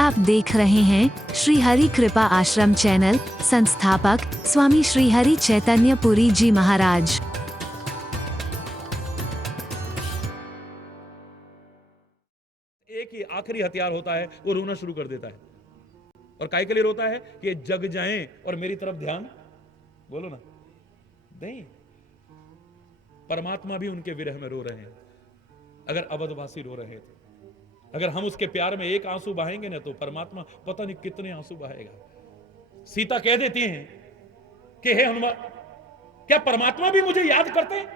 आप देख रहे हैं श्री हरि कृपा आश्रम चैनल। संस्थापक स्वामी श्री हरि चैतन्य पुरी जी महाराज। एक ही आखिरी हथियार होता है, वो रोना शुरू कर देता है। और काय के लिए रोता है कि ये जग जाएं और मेरी तरफ ध्यान बोलो ना नहीं। परमात्मा भी उनके विरह में रो रहे हैं। अगर अवधवासी रो रहे थे, अगर हम उसके प्यार में एक आंसू बहाएंगे ना, तो परमात्मा पता नहीं कितने आंसू बहाएगा। सीता कह देती हैं कि हे हनुमान, क्या परमात्मा भी मुझे याद करते हैं?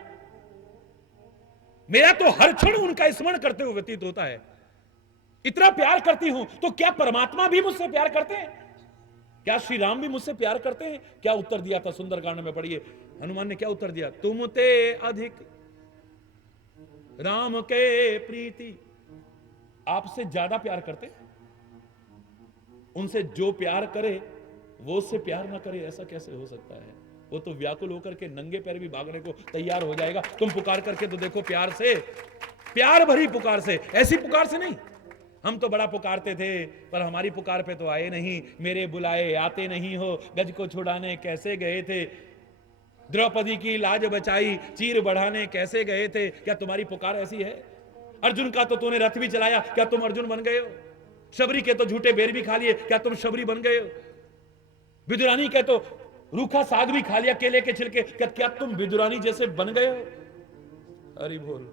मेरा तो हर क्षण उनका स्मरण करते हुए व्यतीत होता है। इतना प्यार करती हूं तो क्या परमात्मा भी मुझसे प्यार करते हैं? क्या श्री राम भी मुझसे प्यार करते हैं? क्या उत्तर दिया था सुंदरकांड में, पढ़िए हनुमान ने क्या उत्तर दिया। तुम ते अधिक राम के प्रीति, आपसे ज्यादा प्यार करते। उनसे जो प्यार करे वो उससे प्यार ना करे, ऐसा कैसे हो सकता है? वो तो व्याकुल होकर के नंगे पैर भी भागने को तैयार हो जाएगा। तुम पुकार करके तो देखो, प्यार से, प्यार भरी पुकार से, ऐसी पुकार से नहीं। हम तो बड़ा पुकारते थे पर हमारी पुकार पे तो आए नहीं। मेरे बुलाए आते नहीं हो, गज को छुड़ाने कैसे गए थे, द्रौपदी की लाज बचाई चीर बढ़ाने कैसे गए थे। क्या तुम्हारी पुकार ऐसी है? अर्जुन का तो तूने रथ भी चलाया, क्या तुम अर्जुन बन गए हो? शबरी के तो झूठे बेर भी खा लिए, क्या तुम शबरी बन गए हो? विदुरानी के तो रूखा साग भी खा लिया, केले के छिलके, क्या तुम विदुरानी जैसे बन गए हो? अरे बोल।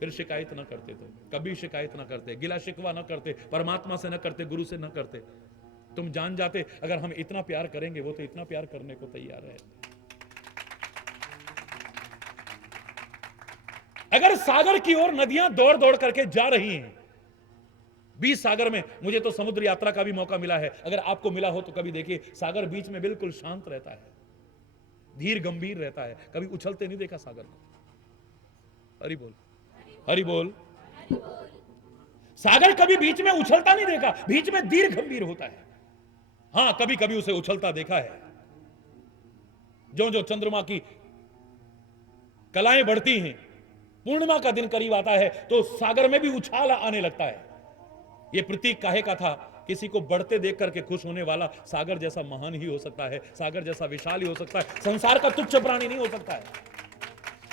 फिर शिकायत ना करते, तो कभी शिकायत ना करते, गिला शिकवा ना करते, परमात्मा से ना करते, गुरु से ना करते। तुम जान जाते अगर हम इतना प्यार करेंगे, वो तो इतना प्यार करने को तैयार है। अगर सागर की ओर नदियां दौड़ दौड़ करके जा रही हैं, 20 सागर में, मुझे तो समुद्र यात्रा का भी मौका मिला है, अगर आपको मिला हो तो कभी देखिए, सागर बीच में बिल्कुल शांत रहता है, धीर गंभीर रहता है, कभी उछलते नहीं देखा सागर को। हरि बोल, हरि बोल। सागर कभी बीच में उछलता नहीं देखा, बीच में धीर गंभीर होता है। हां, कभी कभी उसे उछलता देखा है। जो जो चंद्रमा की कलाएं बढ़ती हैं, पूर्णिमा का दिन करीब आता है तो सागर में भी उछाल आने लगता है। यह प्रतीक काहे का था? किसी को बढ़ते देख करके खुश होने वाला सागर जैसा महान ही हो सकता है, सागर जैसा विशाल ही हो सकता है, संसार का तुच्छ प्राणी नहीं हो सकता है।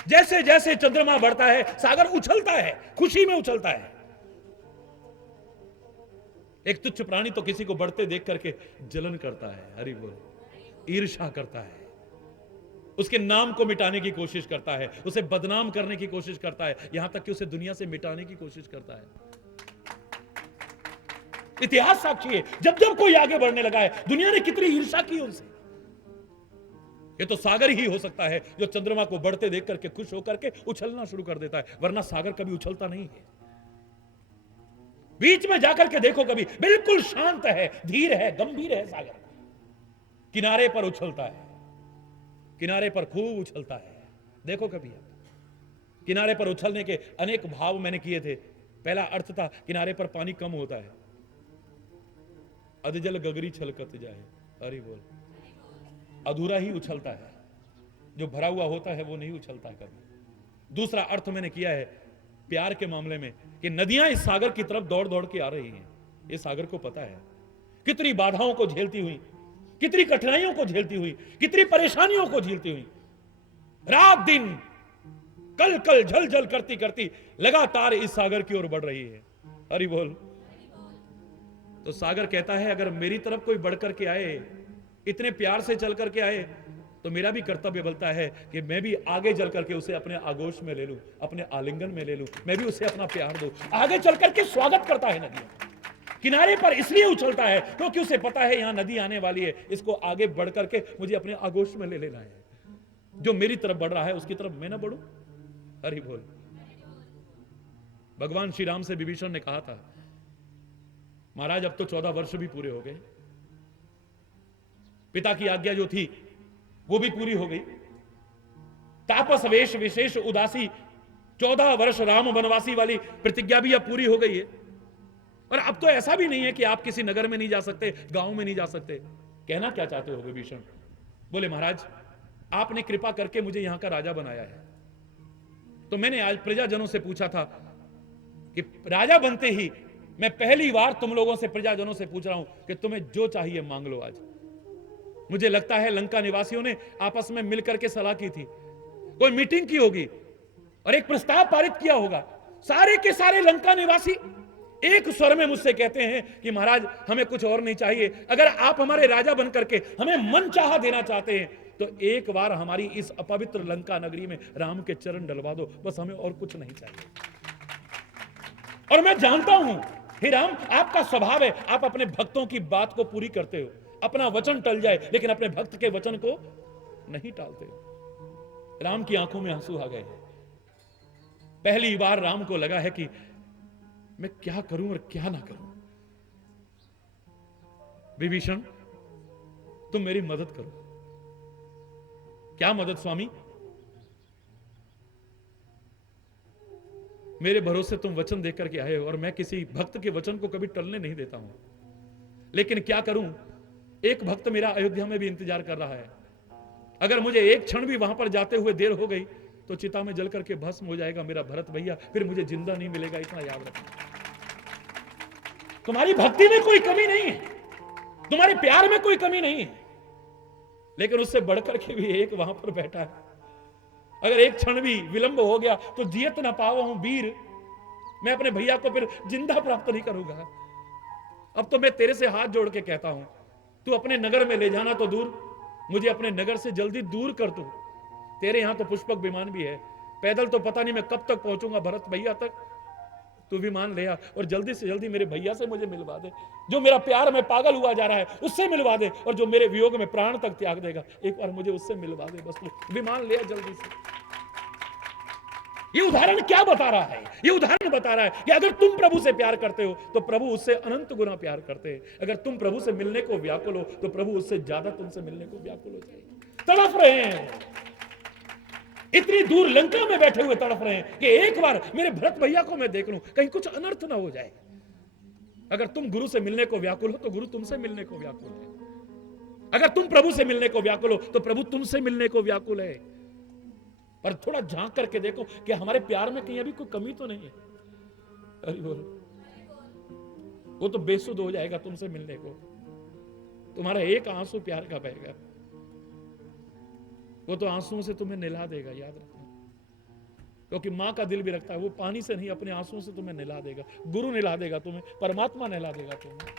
जैसे जैसे चंद्रमा बढ़ता है, सागर उछलता है, खुशी में उछलता है। एक तुच्छ प्राणी तो किसी को बढ़ते देख करके जलन करता है, हरि बोल, ईर्ष्या करता है, उसके नाम को मिटाने की कोशिश करता है, उसे बदनाम करने की कोशिश करता है, यहां तक कि उसे दुनिया से मिटाने की कोशिश करता है। इतिहास साक्षी है, जब जब कोई आगे बढ़ने लगा है, दुनिया ने कितनी ईर्ष्या की उनसे। ये तो सागर ही हो सकता है जो चंद्रमा को बढ़ते देख करके खुश होकर के उछलना शुरू कर देता है, वरना सागर कभी उछलता नहीं है। बीच में जाकर के देखो, कभी बिल्कुल शांत है, धीर है, गंभीर है सागर। किनारे पर उछलता है, किनारे पर खूब उछलता है। देखो कभी आप, किनारे पर उछलने के अनेक भाव मैंने किए थे। पहला अर्थ था, किनारे पर पानी कम होता है, अधजल गगरी छलकत जाए, अरे बोल, अधूरा ही उछलता है, जो भरा हुआ होता है वो नहीं उछलता कभी। दूसरा अर्थ मैंने किया है प्यार के मामले में, कि नदियां इस सागर की तरफ दौड़ दौड़ के आ रही हैं। ये सागर को पता है कितनी बाधाओं को झेलती हुई, कितनी कठिनाइयों को झेलती हुई, कितनी परेशानियों को झेलती हुई, रात दिन कल कल झल झल करती करती लगातार इस सागर की ओर बढ़ रही है। हरि बोल। तो सागर कहता है, अगर मेरी तरफ कोई बढ़ करके आए, इतने प्यार से चल करके आए, तो मेरा भी कर्तव्य बनता है कि मैं भी आगे चल करके उसे अपने आगोश में ले लूं, अपने आलिंगन में ले लूं, मैं भी उसे अपना प्यार दूं। आगे चल करके स्वागत करता है नदियां। किनारे पर इसलिए उछलता है क्योंकि उसे पता है यहां नदी आने वाली है, इसको आगे बढ़ करके मुझे अपने आगोश में ले लेना है। जो मेरी तरफ बढ़ रहा है उसकी तरफ मैं ना बढ़ूं। हरि बोल। भगवान श्री राम से विभीषण ने कहा था, महाराज अब तो 14 वर्ष भी पूरे हो गए, पिता की आज्ञा जो थी वो भी पूरी हो गई, तापस वेश विशेष उदासी, 14 वर्ष राम वनवासी वाली प्रतिज्ञा भी अब पूरी हो गई है। और अब तो ऐसा भी नहीं है कि आप किसी नगर में नहीं जा सकते, गांव में नहीं जा सकते। कहना क्या चाहते हो विभीषण? बोले महाराज, आपने कृपा करके मुझे यहां का राजा बनाया है, तो मैंने आज प्रजाजनों से पूछा था कि राजा बनते ही मैं पहली बार तुम लोगों से, प्रजाजनों से पूछ रहा हूं कि तुम्हें जो चाहिए मांग लो आज। मुझे लगता है लंका निवासियों ने आपस में मिलकर के सलाह की थी, कोई मीटिंग की होगी और एक प्रस्ताव पारित किया होगा। सारे के सारे लंका निवासी एक स्वर में मुझसे कहते हैं कि महाराज हमें कुछ और नहीं चाहिए, अगर आप हमारे राजा बन करके हमें मन चाहा देना चाहते हैं तो एक बार हमारी इस अपवित्र लंका नगरी में राम के चरण डलवा दो, बस हमें और कुछ नहीं चाहिए। और मैं जानता हूं हे राम, आपका स्वभाव है, आप अपने भक्तों की बात को पूरी करते हो, अपना वचन टल जाए लेकिन अपने भक्त के वचन को नहीं टालते हो। राम की आंखों में आंसू आ गए। पहली बार राम को लगा है कि मैं क्या करूं और क्या ना करूं। विभीषण, तुम मेरी मदद करो। क्या मदद स्वामी? मेरे भरोसे तुम वचन देकर के आए हो और मैं किसी भक्त के वचन को कभी टलने नहीं देता हूं, लेकिन क्या करूं, एक भक्त मेरा अयोध्या में भी इंतजार कर रहा है। अगर मुझे एक क्षण भी वहां पर जाते हुए देर हो गई तो चिता में जल करके भस्म हो जाएगा मेरा भरत भैया, फिर मुझे जिंदा नहीं मिलेगा, इतना याद रखना। तुम्हारी भक्ति में कोई कमी नहीं है, तुम्हारे प्यार में कोई कमी नहीं है, लेकिन उससे बढ़कर के भी एक वहां पर बैठा है। अगर एक क्षण भी विलंब हो गया तो जियत ना पावा हूं वीर, मैं अपने भैया को फिर जिंदा प्राप्त नहीं करूंगा। अब तो मैं तेरे से हाथ जोड़ के कहता हूं, तू अपने नगर में ले जाना तो दूर, मुझे अपने नगर से जल्दी दूर कर तू। तेरे यहां तो पुष्पक विमान भी है, पैदल तो पता नहीं मैं कब तक पहुंचूंगा भरत भैया तक। तू विमान ले आ और जल्दी से जल्दी मेरे भैया से मुझे मिलवा दे, जो मेरा प्यार में पागल हुआ जा रहा है उससे मिलवा दे, और जो मेरे वियोग में प्राण तक त्याग देगा एक बार मुझे उससे मिलवा दे, बस तू विमान ले आ जल्दी से। ये उदाहरण क्या बता रहा है? ये उदाहरण बता रहा है कि अगर तुम प्रभु से प्यार करते हो तो प्रभु उससे अनंत गुना प्यार करते हैं। अगर तुम प्रभु से मिलने को व्याकुल हो तो प्रभु उससे ज्यादा तुमसे मिलने को व्याकुल हो जाएंगे। तड़प रहे हैं, इतनी दूर लंका में बैठे हुए तड़प रहे हैं कि एक बार मेरे भरत भैया को मैं देख लूं, कहीं कुछ अनर्थ ना हो जाए। अगर तुम गुरु से मिलने को व्याकुल हो तो गुरु तुमसे मिलने को व्याकुल है। अगर तुम प्रभु से मिलने को व्याकुल हो तो प्रभु तुमसे मिलने को व्याकुल है। पर थोड़ा झांक करके देखो कि हमारे प्यार में कहीं अभी कोई कमी तो नहीं है। अरे बोलो, वो तो बेसुध हो जाएगा तुमसे मिलने को। तुम्हारा एक आंसू प्यार का बहेगा, वो तो आंसुओं से तुम्हें निला देगा, याद रखना। क्योंकि मां का दिल भी रखता है, वो पानी से नहीं अपने आंसुओं से तुम्हें निला देगा। गुरु निला देगा तुम्हें, परमात्मा निला देगा तुम्हें।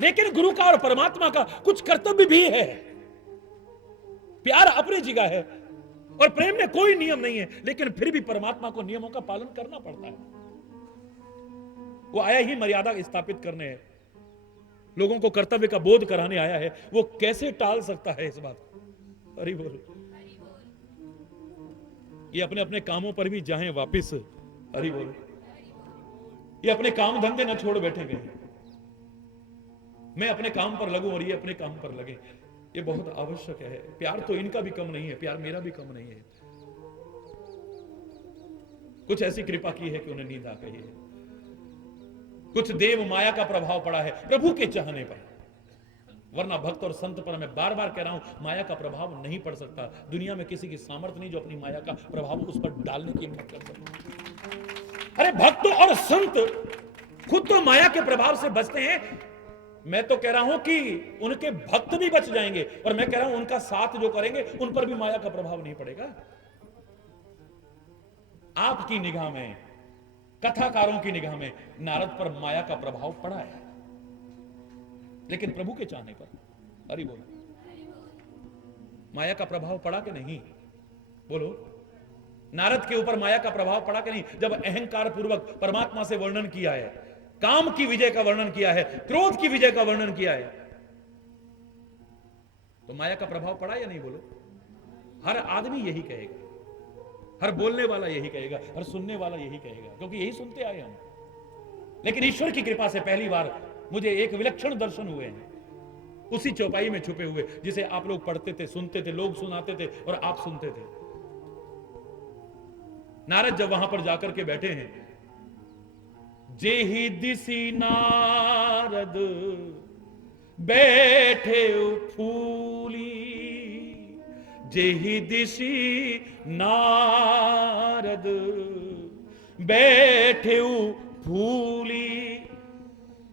लेकिन गुरु का और परमात्मा का कुछ कर्तव्य भी है। प्यार अपनी जगह है और प्रेम में कोई नियम नहीं है, लेकिन फिर भी परमात्मा को नियमों का पालन करना पड़ता है। वो आया ही मर्यादा स्थापित करने है, लोगों को कर्तव्य का बोध कराने आया है। वो कैसे टाल सकता है इस बात को? अरे बोलो, ये अपने अपने कामों पर भी जाएं वापिस। अरे बोलो, ये अपने काम धंधे न छोड़ बैठेंगे। मैं अपने काम पर लगूं और ये अपने काम पर लगे, ये बहुत आवश्यक है। प्यार तो इनका भी कम नहीं है, प्यार मेरा भी कम नहीं है। कुछ ऐसी कृपा की है कि उन्हें नींद आ गई है। कुछ देव माया का प्रभाव पड़ा है प्रभु के चाहने पर, वरना भक्त और संत पर मैं बार बार कह रहा हूं माया का प्रभाव नहीं पड़ सकता। दुनिया में किसी की सामर्थ्य नहीं जो अपनी माया का प्रभाव उस पर डालने की हिम्मत कर सकता। अरे भक्त और संत खुद तो माया के प्रभाव से बचते हैं। मैं तो कह रहा हूं कि उनके भक्त भी बच जाएंगे, और मैं कह रहा हूं उनका साथ जो करेंगे उन पर भी माया का प्रभाव नहीं पड़ेगा। आपकी निगाह में, कथाकारों की निगाह में नारद पर माया का प्रभाव पड़ा है, लेकिन प्रभु के चाहने पर अरे बोलो, माया का प्रभाव पड़ा कि नहीं? बोलो, नारद के ऊपर माया का प्रभाव पड़ा कि नहीं? जब अहंकार पूर्वक परमात्मा से वर्णन किया है, काम की विजय का वर्णन किया है, क्रोध की विजय का वर्णन किया है, तो माया का प्रभाव पड़ा या नहीं? बोलो, हर आदमी यही कहेगा, हर बोलने वाला यही कहेगा, हर सुनने वाला यही कहेगा, क्योंकि यही सुनते आए हम। लेकिन ईश्वर की कृपा से पहली बार मुझे एक विलक्षण दर्शन हुए हैं, उसी चौपाई में छुपे हुए, जिसे आप लोग पढ़ते थे, सुनते थे, लोग सुनाते थे और आप सुनते थे। नारद जब वहां पर जाकर के बैठे हैं, जेहि दिसी नारद बैठे फूली, जेहि दिसी नारद बैठे बैठे भूली,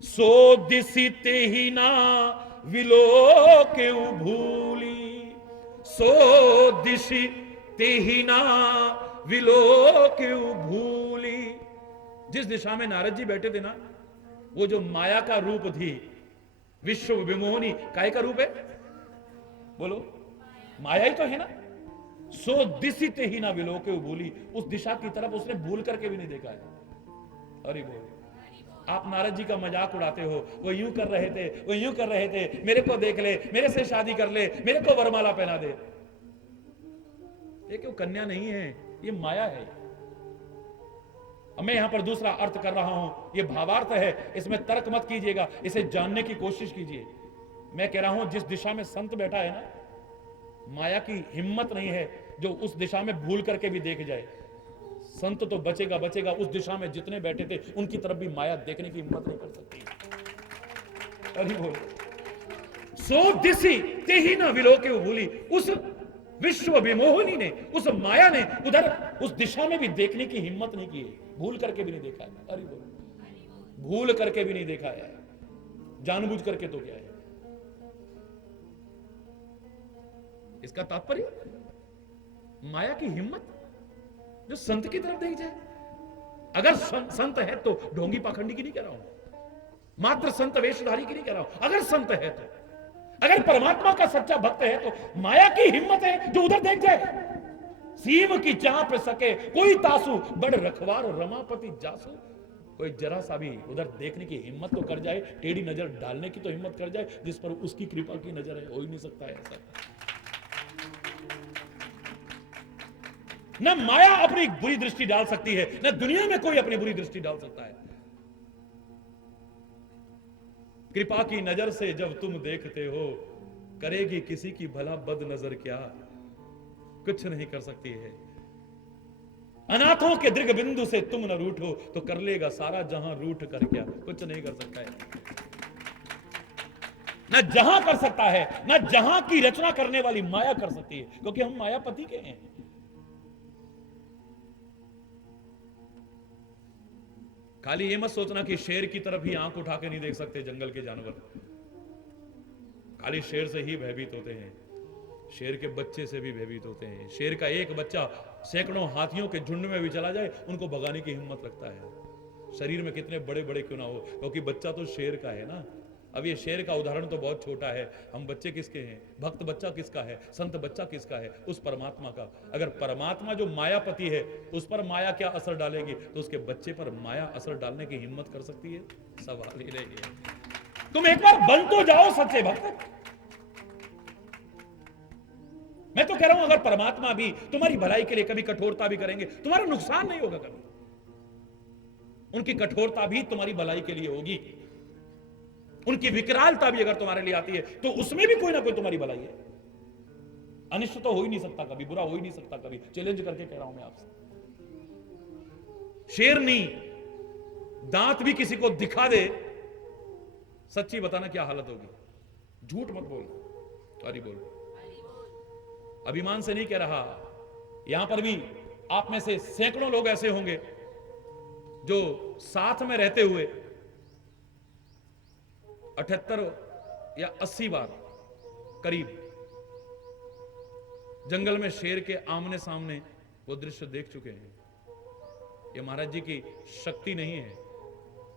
सो दिसी ते ही ना विलो के भूली, सो दिशी ते ही ना विलो के भूली। जिस दिशा में नारद जी बैठे थे ना, वो जो माया का रूप थी, विश्व विमोहनी, काय का रूप है? बोलो, माया ही तो है ना। सो दिसिते ही ना विलोके भूली, उस दिशा की तरफ उसने भूल करके भी नहीं देखा है। अरे बोल, आप नारद जी का मजाक उड़ाते हो, वो यूं कर रहे थे, वो यूं कर रहे थे, मेरे को देख ले, मेरे से शादी कर ले, मेरे को वरमाला पहना दे। ये क्यों कन्या नहीं है, ये माया है। मैं यहां पर दूसरा अर्थ कर रहा हूं, ये भावार्थ है, इसमें तर्क मत कीजिएगा, इसे जानने की कोशिश कीजिए। मैं कह रहा हूं जिस दिशा में संत बैठा है ना, माया की हिम्मत नहीं है जो उस दिशा में भूल करके भी देख जाए। संत तो बचेगा बचेगा, उस दिशा में जितने बैठे थे उनकी तरफ भी माया देखने की हिम्मत नहीं कर सकती। अरे बोल, सो दिसी ते ही ना विलोके भूली, उस विश्व विमोहिनी ने, उस माया ने उधर उस दिशा में भी देखने की हिम्मत नहीं की है, भूल करके भी नहीं देखा है। अरे बोल, भूल करके भी नहीं देखा है, जानबूझ करके तो क्या है। इसका तात्पर्य माया की हिम्मत जो संत की तरफ देख जाए। अगर संत है तो ढोंगी पाखंडी की नहीं कह रहा हूं, मात्र संत वेशधारी की नहीं कह रहा हूं। अगर संत है तो, अगर परमात्मा का सच्चा भक्त है तो माया की हिम्मत है जो उधर देख जाए। सीम की चाप सके कोई तासु, बड़ रखवार रमापति जासु। कोई जरा सा भी उधर देखने की हिम्मत तो कर जाए, टेढ़ी नजर डालने की तो हिम्मत कर जाए, जिस पर उसकी कृपा की नजर है। हो ही नहीं सकता है ऐसा। न माया अपनी बुरी दृष्टि डाल सकती है, न दुनिया में कोई अपनी बुरी दृष्टि डाल सकता है। कृपा की नजर से जब तुम देखते हो, करेगी किसी की भला बद नजर क्या, कुछ नहीं कर सकती है। अनाथों के दृग बिंदु से तुम न रूठो, तो कर लेगा सारा जहां रूठ कर क्या, कुछ नहीं कर सकता है। न जहां कर सकता है, न जहां की रचना करने वाली माया कर सकती है, क्योंकि हम मायापति के हैं। खाली ये मत सोचना कि शेर की तरफ ही आंख उठा के नहीं देख सकते जंगल के जानवर। खाली शेर से ही भयभीत होते हैं, शेर के बच्चे से भी भयभीत होते हैं। शेर का एक बच्चा सैकड़ों हाथियों के झुंड में भी चला जाए, उनको भगाने की हिम्मत रखता है। शरीर में कितने बड़े बड़े क्यों ना हो, क्योंकि बच्चा तो शेर का है ना। अब ये शेर का उदाहरण तो बहुत छोटा है, हम बच्चे किसके हैं? भक्त बच्चा किसका है? संत बच्चा किसका है? उस परमात्मा का। अगर परमात्मा जो मायापति है उस पर माया क्या असर डालेगी, तो उसके बच्चे पर माया असर डालने की हिम्मत कर सकती है? सवाल ही नहीं है। तुम एक बार बन तो जाओ सच्चे भक्त। मैं तो कह रहा हूं अगर परमात्मा भी तुम्हारी भलाई के लिए कभी कठोरता भी करेंगे, तुम्हारा नुकसान नहीं होगा कभी। उनकी कठोरता भी तुम्हारी भलाई के लिए होगी। उनकी विकरालता भी अगर तुम्हारे लिए आती है तो उसमें भी कोई ना कोई तुम्हारी भलाई है। अनिष्ट तो हो ही नहीं सकता कभी, बुरा हो ही नहीं सकता कभी। चैलेंज करके कह रहा हूं मैं आपसे। शेरनी दांत भी किसी को दिखा दे, सच्ची बताना क्या हालत होगी? झूठ मत बोल। अरे बोल, अभिमान से नहीं कह रहा। यहां पर भी आप में से सैकड़ों लोग ऐसे होंगे जो साथ में रहते हुए 78 या 80 बार करीब जंगल में शेर के आमने सामने वो दृश्य देख चुके हैं। ये महाराज जी की शक्ति नहीं है,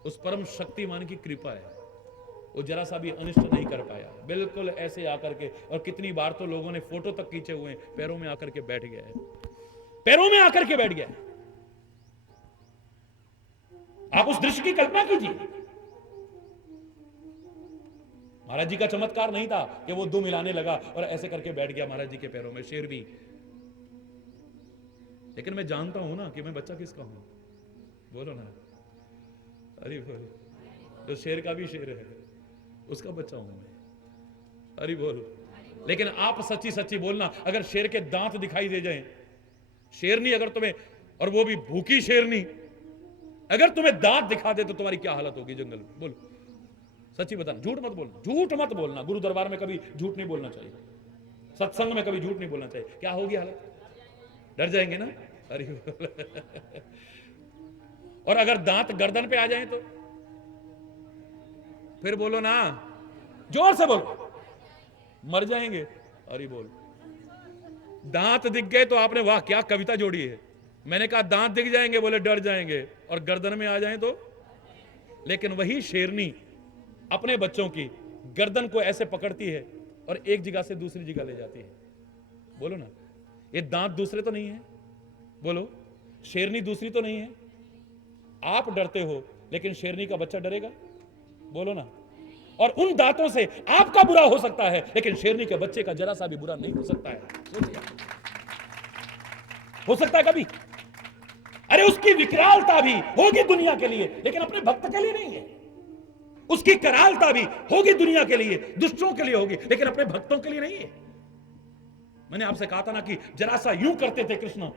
उस परम शक्तिमान की कृपा है। वो जरा सा भी अनिष्ट नहीं कर पाया, बिल्कुल ऐसे आकर के। और कितनी बार तो लोगों ने फोटो तक खींचे हुए हैं, पैरों में आकर के बैठ गया है, पैरों में आकर के बैठ गया है। आप उस दृश्य की कल्पना कीजिए। महाराज जी का चमत्कार नहीं था कि वो दो मिलाने लगा और ऐसे करके बैठ गया महाराज जी के पैरों में, शेर भी। लेकिन मैं जानता हूं ना कि मैं बच्चा किसका हूं। बोलो ना, अरे बोल, जो शेर का भी शेर है उसका बच्चा हूं मैं। अरे बोल। लेकिन आप सच्ची सच्ची बोलना, अगर शेर के दांत दिखाई दे जाएं, शेरनी अगर तुम्हें, और वो भी भूखी शेरनी, अगर तुम्हें दांत दिखा दे तो तुम्हारी क्या हालत होगी जंगल में? बोल, सच्ची बताना, झूठ मत बोल। झूठ मत बोलना। गुरु दरबार में कभी झूठ नहीं बोलना चाहिए, सत्संग में कभी झूठ नहीं बोलना चाहिए। क्या होगी हालत? डर जाएंगे ना? अरे और अगर दांत गर्दन पे आ जाए तो फिर बोलो ना, जोर से बोलो, मर जाएंगे। अरे बोल, दांत दिख गए तो आपने वाह क्या कविता जोड़ी है। मैंने कहा दांत दिख जाएंगे, बोले डर जाएंगे, और गर्दन में आ जाए तो। लेकिन वही शेरनी अपने बच्चों की गर्दन को ऐसे पकड़ती है और एक जगह से दूसरी जगह ले जाती है। बोलो ना, ये दांत दूसरे तो नहीं है, बोलो, शेरनी दूसरी तो नहीं है। आप डरते हो लेकिन शेरनी का बच्चा डरेगा? बोलो ना। और उन दांतों से आपका बुरा हो सकता है लेकिन शेरनी के बच्चे का जरा सा भी बुरा नहीं हो सकता है। सोचिए, हो सकता है कभी? अरे उसकी विकरालता भी होगी दुनिया के लिए लेकिन अपने भक्त के लिए नहीं है। उसकी करालता भी होगी दुनिया के लिए, दुष्टों के लिए होगी, लेकिन अपने भक्तों के लिए नहीं है। मैंने आपसे कहा था ना कि जरा सा यूं करते थे कृष्ण,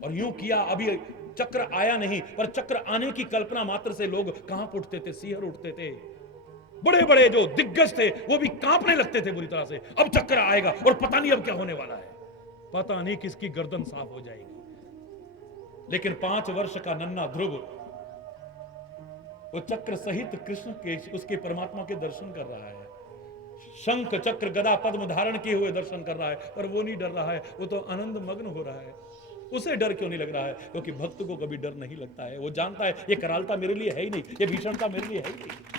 और यूं किया, अभी चक्र आया नहीं, पर चक्र आने की कल्पना मात्र से लोग कहां उठते थे, सिहर उठते थे। बड़े बड़े जो दिग्गज थे वो भी कांपने लगते थे बुरी तरह से। अब चक्र आएगा और पता नहीं अब क्या होने वाला है, पता नहीं किसकी गर्दन साफ हो जाएगी। लेकिन 5 वर्ष का नन्हा ध्रुव वो चक्र सहित कृष्ण के, उसके परमात्मा के दर्शन कर रहा है। शंख चक्र गदा पद्म धारण किए हुए दर्शन कर रहा है, पर वो नहीं डर रहा है, वो तो आनंद मग्न हो रहा है। उसे डर क्यों नहीं लग रहा है? क्योंकि भक्त को कभी डर नहीं लगता है। वो जानता है ये करालता मेरे लिए है ही नहीं, ये भीषणता मेरे लिए है ही नहीं।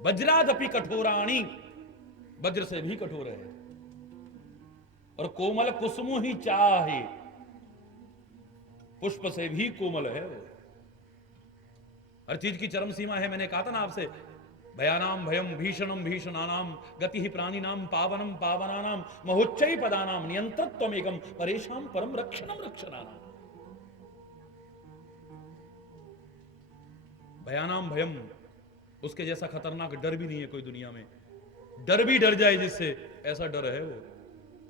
वज्रादपि कठोराणी, वज्र से भी कठोर है, और कोमल कुसुम ही चाहे, पुष्प से भी कोमल है वो। हर चीज की चरम सीमा है। मैंने कहा था ना आपसे, भयानाम भयम भीषणम भीषणानाम गति ही प्राणिनाम पावनम पावनानाम महोच्चय पदानाम नियंत्रत्वमेकम परेशान परम रक्षणम रक्षणानाम। भयानाम भयम, उसके जैसा खतरनाक डर भी नहीं है कोई दुनिया में। डर भी डर जाए जिससे, ऐसा डर है वो,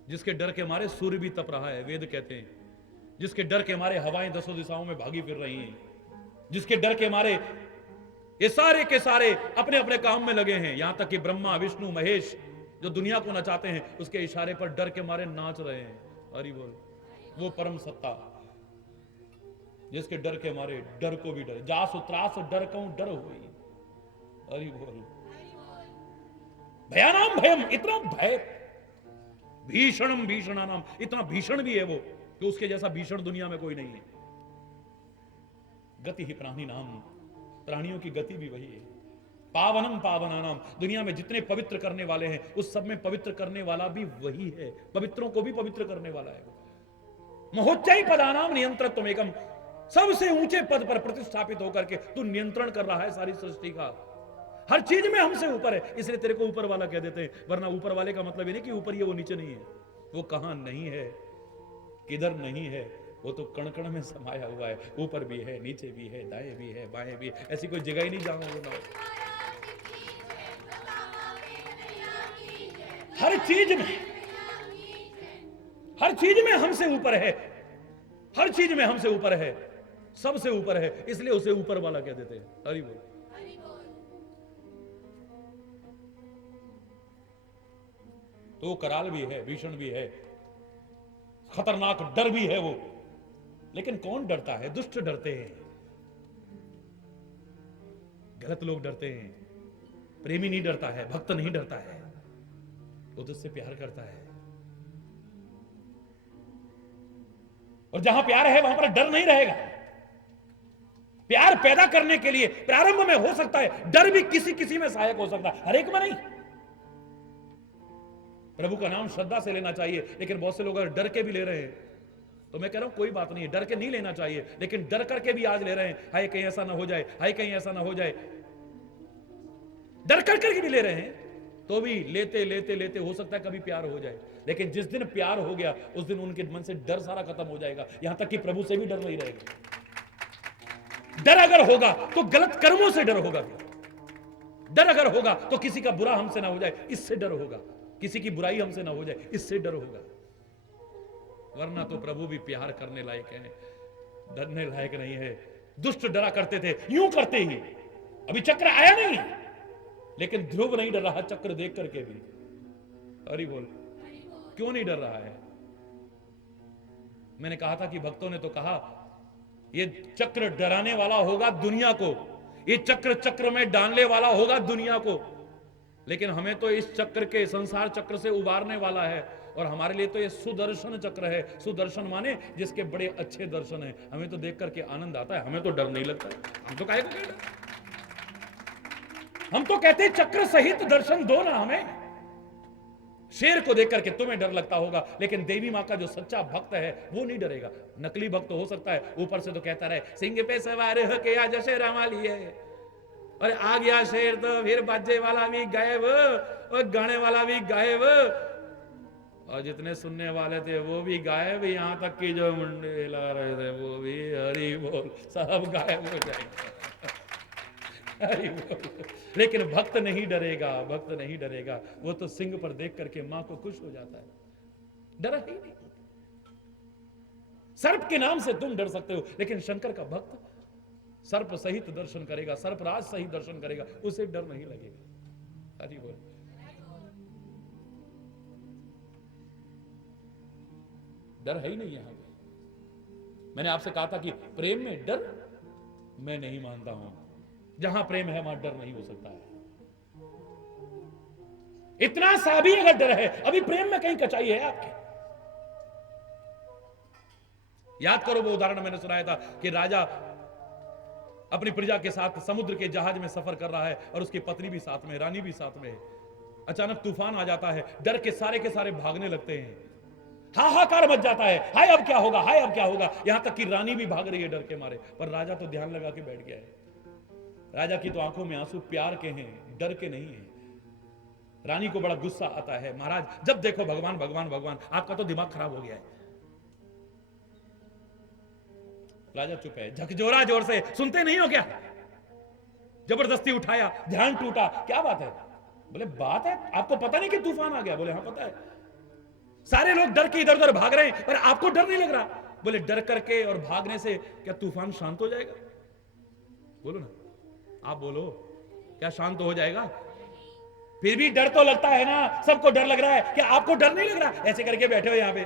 जिसके डर के मारे सूर्य भी तप रहा है, वेद कहते हैं। जिसके डर के मारे हवाएं 10 दिशाओं में भागी फिर रही हैं। जिसके डर के मारे ये सारे के सारे अपने अपने काम में लगे हैं। यहां तक कि ब्रह्मा विष्णु महेश जो दुनिया को नचाते हैं, उसके इशारे पर डर के मारे नाच रहे हैं। हरि बोल, वो परम सत्ता जिसके डर के मारे डर को भी डर, जास त्रास डर कहूं डर हुई। हरि बोल, भयानाम भयम, इतना भय, भीषणम भीषणानाम, इतना भीषण भी है वो कि उसके जैसा भीषण दुनिया में कोई नहीं है। गति ही प्राणी नाम, प्राणियों की गति भी वही है। पावनम पावनानाम, दुनिया में जितने पवित्र करने वाले हैं उस सब में पवित्र करने वाला भी वही है, पवित्रों को भी पवित्र करने वाला है वो। महोच्चय पदानाम नियंत्रत्वमेकम, सबसे ऊंचे पद पर प्रतिष्ठापित होकर के तू नियंत्रण कर रहा है सारी सृष्टि का। हर चीज में हमसे ऊपर है, इसलिए तेरे को ऊपर वाला कह देते हैं। वरना ऊपर वाले का मतलब ये नहीं कि ऊपर ही है वो नीचे नहीं है। वो कहां नहीं है, किधर नहीं है, वो तो कण कण में समाया हुआ है। ऊपर भी है, नीचे भी है, दाएं भी है, बाएं भी है, ऐसी कोई जगह ही नहीं जाओगे ना। हर चीज में, हर चीज में हमसे ऊपर है, हर चीज में हमसे ऊपर है, सबसे ऊपर है, इसलिए उसे ऊपर वाला कह देते हैं। हरि बोल। तो कराल भी है, भीषण भी है, खतरनाक डर भी है वो। लेकिन कौन डरता है? दुष्ट डरते हैं, गलत लोग डरते हैं। प्रेमी नहीं डरता है, भक्त नहीं डरता है, वो तुझसे प्यार करता है। और जहां प्यार है वहां पर डर नहीं रहेगा। प्यार पैदा करने के लिए प्रारंभ में हो सकता है डर भी किसी किसी में सहायक हो सकता है, हर एक में नहीं। प्रभु का नाम श्रद्धा से लेना चाहिए, लेकिन बहुत से लोग अगर डर के भी ले रहे हैं तो मैं कह रहा हूं कोई बात नहीं है, डर के नहीं लेना चाहिए, लेकिन डर करके भी आज ले रहे हैं। हाय कहीं ऐसा ना हो जाए, हाय कहीं ऐसा ना हो जाए, डर करके भी ले रहे हैं, तो भी लेते लेते लेते हो सकता है कभी प्यार हो जाए। लेकिन जिस दिन प्यार हो गया उस दिन उनके मन से डर सारा खत्म हो जाएगा, यहां तक कि प्रभु से भी डर नहीं रहेगा। डर अगर होगा तो गलत कर्मों से डर होगा, डर अगर होगा तो किसी का बुरा हमसे ना हो जाए इससे डर होगा, किसी की बुराई हमसे ना हो जाए इससे डर होगा। वरना तो प्रभु भी प्यार करने लायक है, डरने लायक नहीं है। दुष्ट डरा करते थे, यूं करते ही। अभी चक्र आया नहीं, लेकिन ध्रुव नहीं डर रहा चक्र देख करके भी। हरि बोल, क्यों नहीं डर रहा है? मैंने कहा था कि भक्तों ने तो कहा ये चक्र डराने वाला होगा दुनिया को, ये चक्र चक्र में डालने वाला होगा दुनिया को, लेकिन हमें तो इस चक्र के, संसार चक्र से उबारने वाला है। और हमारे लिए तो ये सुदर्शन चक्र है। सुदर्शन माने जिसके बड़े अच्छे दर्शन है। हमें तो देख करके आनंद आता है, हमें तो डर नहीं लगता है। हम तो काहे को डर? हम तो कहते हैं चक्र सहित दर्शन दो ना हमें। शेर को देख करके तुम्हें डर लगता होगा, लेकिन देवी मां का जो सच्चा भक्त है वो नहीं डरेगा। नकली भक्त हो सकता है, ऊपर से तो कहता रहे सिंह पे सवार होके आज शेरा वाली है, और आ गया शेर तो फिर बाजे वाला भी गायब और गाने वाला भी गायब, और जितने सुनने वाले थे वो भी गायब, यहां तक कि जो मुंडे हिला रहे थे वो भी हरि बोल, सब गायब हो जाएंगे। हरि बोल। लेकिन भक्त नहीं डरेगा, भक्त नहीं डरेगा। वो तो सिंह पर देख करके मां को खुश हो जाता है, डर ही नहीं। सर्प के नाम से तुम डर सकते हो, लेकिन शंकर का भक्त सर्प सहित दर्शन करेगा, सर्पराज सहित दर्शन करेगा, उसे डर नहीं लगेगा। हरि बोल। डर है ही नहीं यहां पे। मैंने आपसे कहा था कि प्रेम में डर मैं नहीं मानता हूं। जहां प्रेम है वहां डर नहीं हो सकता है। इतना सा भी अगर डर है, अभी प्रेम में कहीं कचाई है आपके। याद करो वो उदाहरण मैंने सुनाया था कि राजा अपनी प्रजा के साथ समुद्र के जहाज में सफर कर रहा है, और उसकी पत्नी भी साथ में, रानी भी साथ में है। अचानक तूफान आ जाता है, डर के सारे भागने लगते हैं, हाहाकार मच जाता है, हाय अब क्या होगा, हाय अब क्या होगा। यहां तक कि रानी भी भाग रही है डर के मारे, पर राजा तो ध्यान लगा के बैठ गया है। राजा की तो आंखों में आंसू प्यार के हैं, डर के नहीं है। रानी को बड़ा गुस्सा आता है, महाराज जब देखो भगवान भगवान भगवान, आपका तो दिमाग खराब हो गया है। राजा चुप है, झकझोरा जोर से, सुनते नहीं हो क्या? जबरदस्ती उठाया, ध्यान टूटा, क्या बात है? बोले बात है, आपको पता नहीं कि तूफान आ गया? बोले हाँ पता है। सारे लोग डर के इधर उधर भाग रहे हैं, पर आपको डर नहीं लग रहा? बोले डर करके और भागने से क्या तूफान शांत हो जाएगा? बोलो ना, आप बोलो, क्या शांत हो जाएगा? फिर भी डर तो लगता है ना, सबको डर लग रहा है, क्या आपको डर नहीं लग रहा? ऐसे करके बैठे हो यहां पे।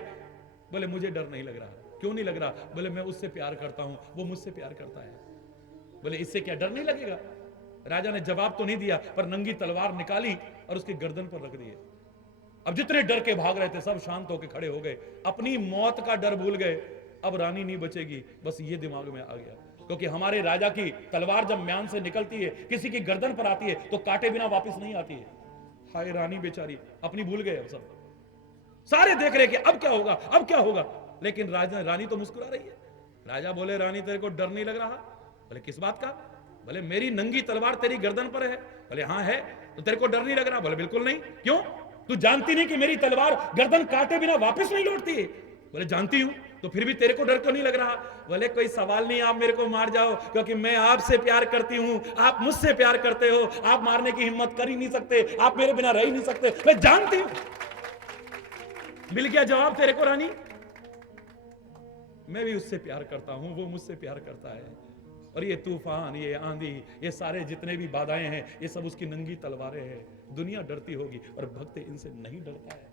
बोले मुझे डर नहीं लग रहा। क्यों नहीं लग रहा? बोले मैं उससे प्यार करता हूं, वो मुझसे प्यार करता है। बोले इससे क्या डर नहीं लगेगा? राजा ने जवाब तो नहीं दिया, पर नंगी तलवार निकाली और उसकी गर्दन पर रख दी। अब जितने डर के भाग रहे थे सब शांत होकर खड़े हो गए, अपनी मौत का डर भूल गए। अब रानी नहीं बचेगी, बस ये दिमाग में आ गया। क्योंकि हमारे राजा की तलवार जब म्यान से निकलती है, किसी की गर्दन पर आती है, तो काटे बिना वापस नहीं आती है। हाय रानी बेचारी, अपनी भूल गए। अब सब सारे देख रहे कि अब क्या होगा, अब क्या होगा, लेकिन रानी तो मुस्कुरा रही है। राजा बोले रानी तेरे को डर नहीं लग रहा? बोले किस बात का? बोले मेरी नंगी तलवार तेरी गर्दन पर है। बोले हाँ है। तो तेरे को डर नहीं लग रहा? बोले बिल्कुल नहीं। क्यों? तू जानती नहीं कि मेरी तलवार गर्दन काटे बिना वापस नहीं लौटती है? बोले जानती हूं। तो फिर भी तेरे को डर क्यों नहीं लग रहा? बोले कोई सवाल नहीं, आप मेरे को मार जाओ, क्योंकि मैं आपसे प्यार करती हूं, आप मुझसे प्यार करते हो, आप मारने की हिम्मत कर ही नहीं सकते, आप मेरे बिना रह ही नहीं सकते, मैं जानती हूं। मिल गया जवाब तेरे को रानी, मैं भी उससे प्यार करता हूं, वो मुझसे प्यार करता है। और ये तूफान, ये आंधी, ये सारे जितने भी बाधाएं हैं, ये सब उसकी नंगी तलवारें हैं। दुनिया डरती होगी और भक्त इनसे नहीं डरता है।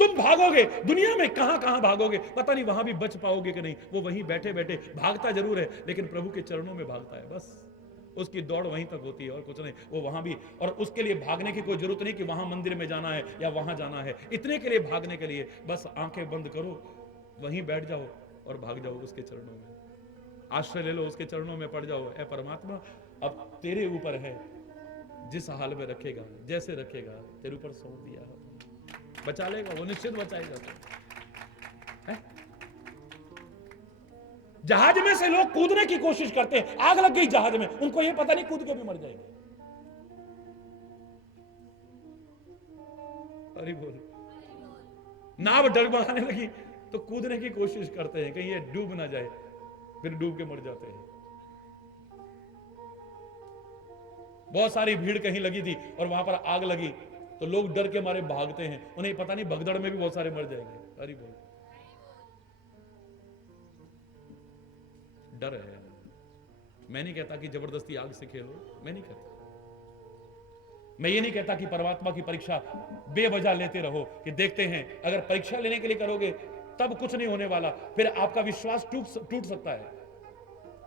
तुम भागोगे दुनिया में, कहां कहां भागोगे, पता नहीं वहां भी बच पाओगे कि नहीं। वो वहीं बैठे बैठे भागता जरूर है, लेकिन प्रभु के चरणों में भागता है। बस उसकी दौड़ वहीं तक होती है और कुछ नहीं। वो वहां भी, और उसके लिए भागने की कोई जरूरत नहीं कि वहां मंदिर में जाना है या वहां जाना है। इतने के लिए भागने के लिए बस आंखें बंद करो, वहीं बैठ जाओ और भाग जाओ उसके चरणों में। आश्रय ले लो, उसके चरणों में पड़ जाओ। ऐ परमात्मा, अब तेरे ऊपर है, जिस हाल में रखेगा, जैसे रखेगा, तेरे ऊपर सौंप दिया है। बचा लेगा वो, निश्चित बचाएगा। जहाज में से लोग कूदने की कोशिश करते हैं, आग लग गई जहाज में, उनको ये पता नहीं कूद के भी मर जाएंगे। अरे बोल, नाव डगमगाने लगी तो कूदने की कोशिश करते हैं, कहीं ये डूब ना जाए, फिर डूब के मर जाते हैं। बहुत सारी भीड़ कहीं लगी थी और वहां पर आग लगी तो लोग डर के मारे भागते हैं, उन्हें पता नहीं भगदड़ में भी बहुत सारे मर जाएंगे। अरे बोल, डर है। मैं नहीं कहता कि जबरदस्ती आग से खेलो, मैं नहीं कहता। मैं ये नहीं कहता कि परमात्मा की परीक्षा बेवजह लेते रहो, कि देखते हैं अगर परीक्षा लेने के लिए करोगे तब कुछ नहीं होने वाला, फिर आपका विश्वास टूट सकता है।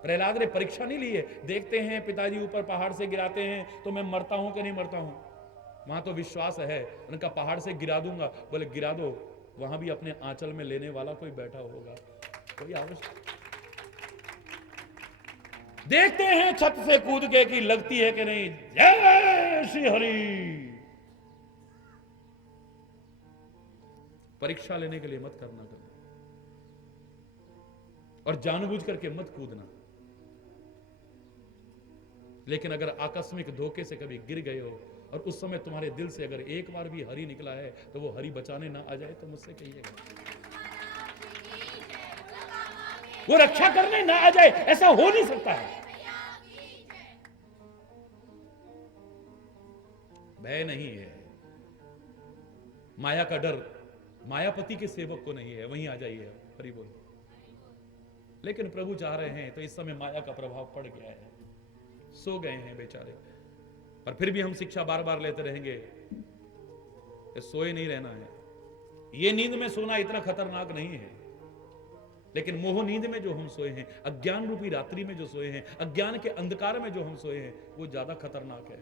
प्रहलाद ने परीक्षा नहीं ली है, देखते हैं पिताजी ऊपर पहाड़ से गिराते हैं तो मैं मरता हूं कि नहीं मरता हूं। वहां तो विश्वास है, उनका पहाड़ से गिरा दूंगा, बोले गिरा दो, वहां भी अपने आंचल में लेने वाला कोई बैठा होगा, कोई आवश्यक। देखते हैं छत से कूद के कि लगती है कि नहीं। जय श्री हरि। परीक्षा लेने के लिए मत करना कभी, और जानबूझ करके मत कूदना। लेकिन अगर आकस्मिक धोखे से कभी गिर गए हो और उस समय तुम्हारे दिल से अगर एक बार भी हरि निकला है तो वो हरि बचाने ना आ जाए तो मुझसे कहिएगा, वो रक्षा करने ना आ जाए, ऐसा हो नहीं सकता है। भय नहीं है, माया का डर मायापति के सेवक को नहीं है, वहीं आ जाइए, हरि बोल। लेकिन प्रभु चाह रहे हैं तो इस समय माया का प्रभाव पड़ गया है, सो गए हैं बेचारे, पर फिर भी हम शिक्षा बार बार लेते रहेंगे, सोए नहीं रहना है। ये नींद में सोना इतना खतरनाक नहीं है, लेकिन मोह नींद में जो हम सोए हैं, अज्ञान रूपी रात्रि में जो सोए हैं, अज्ञान के अंधकार में जो हम सोए हैं, वो ज्यादा खतरनाक है।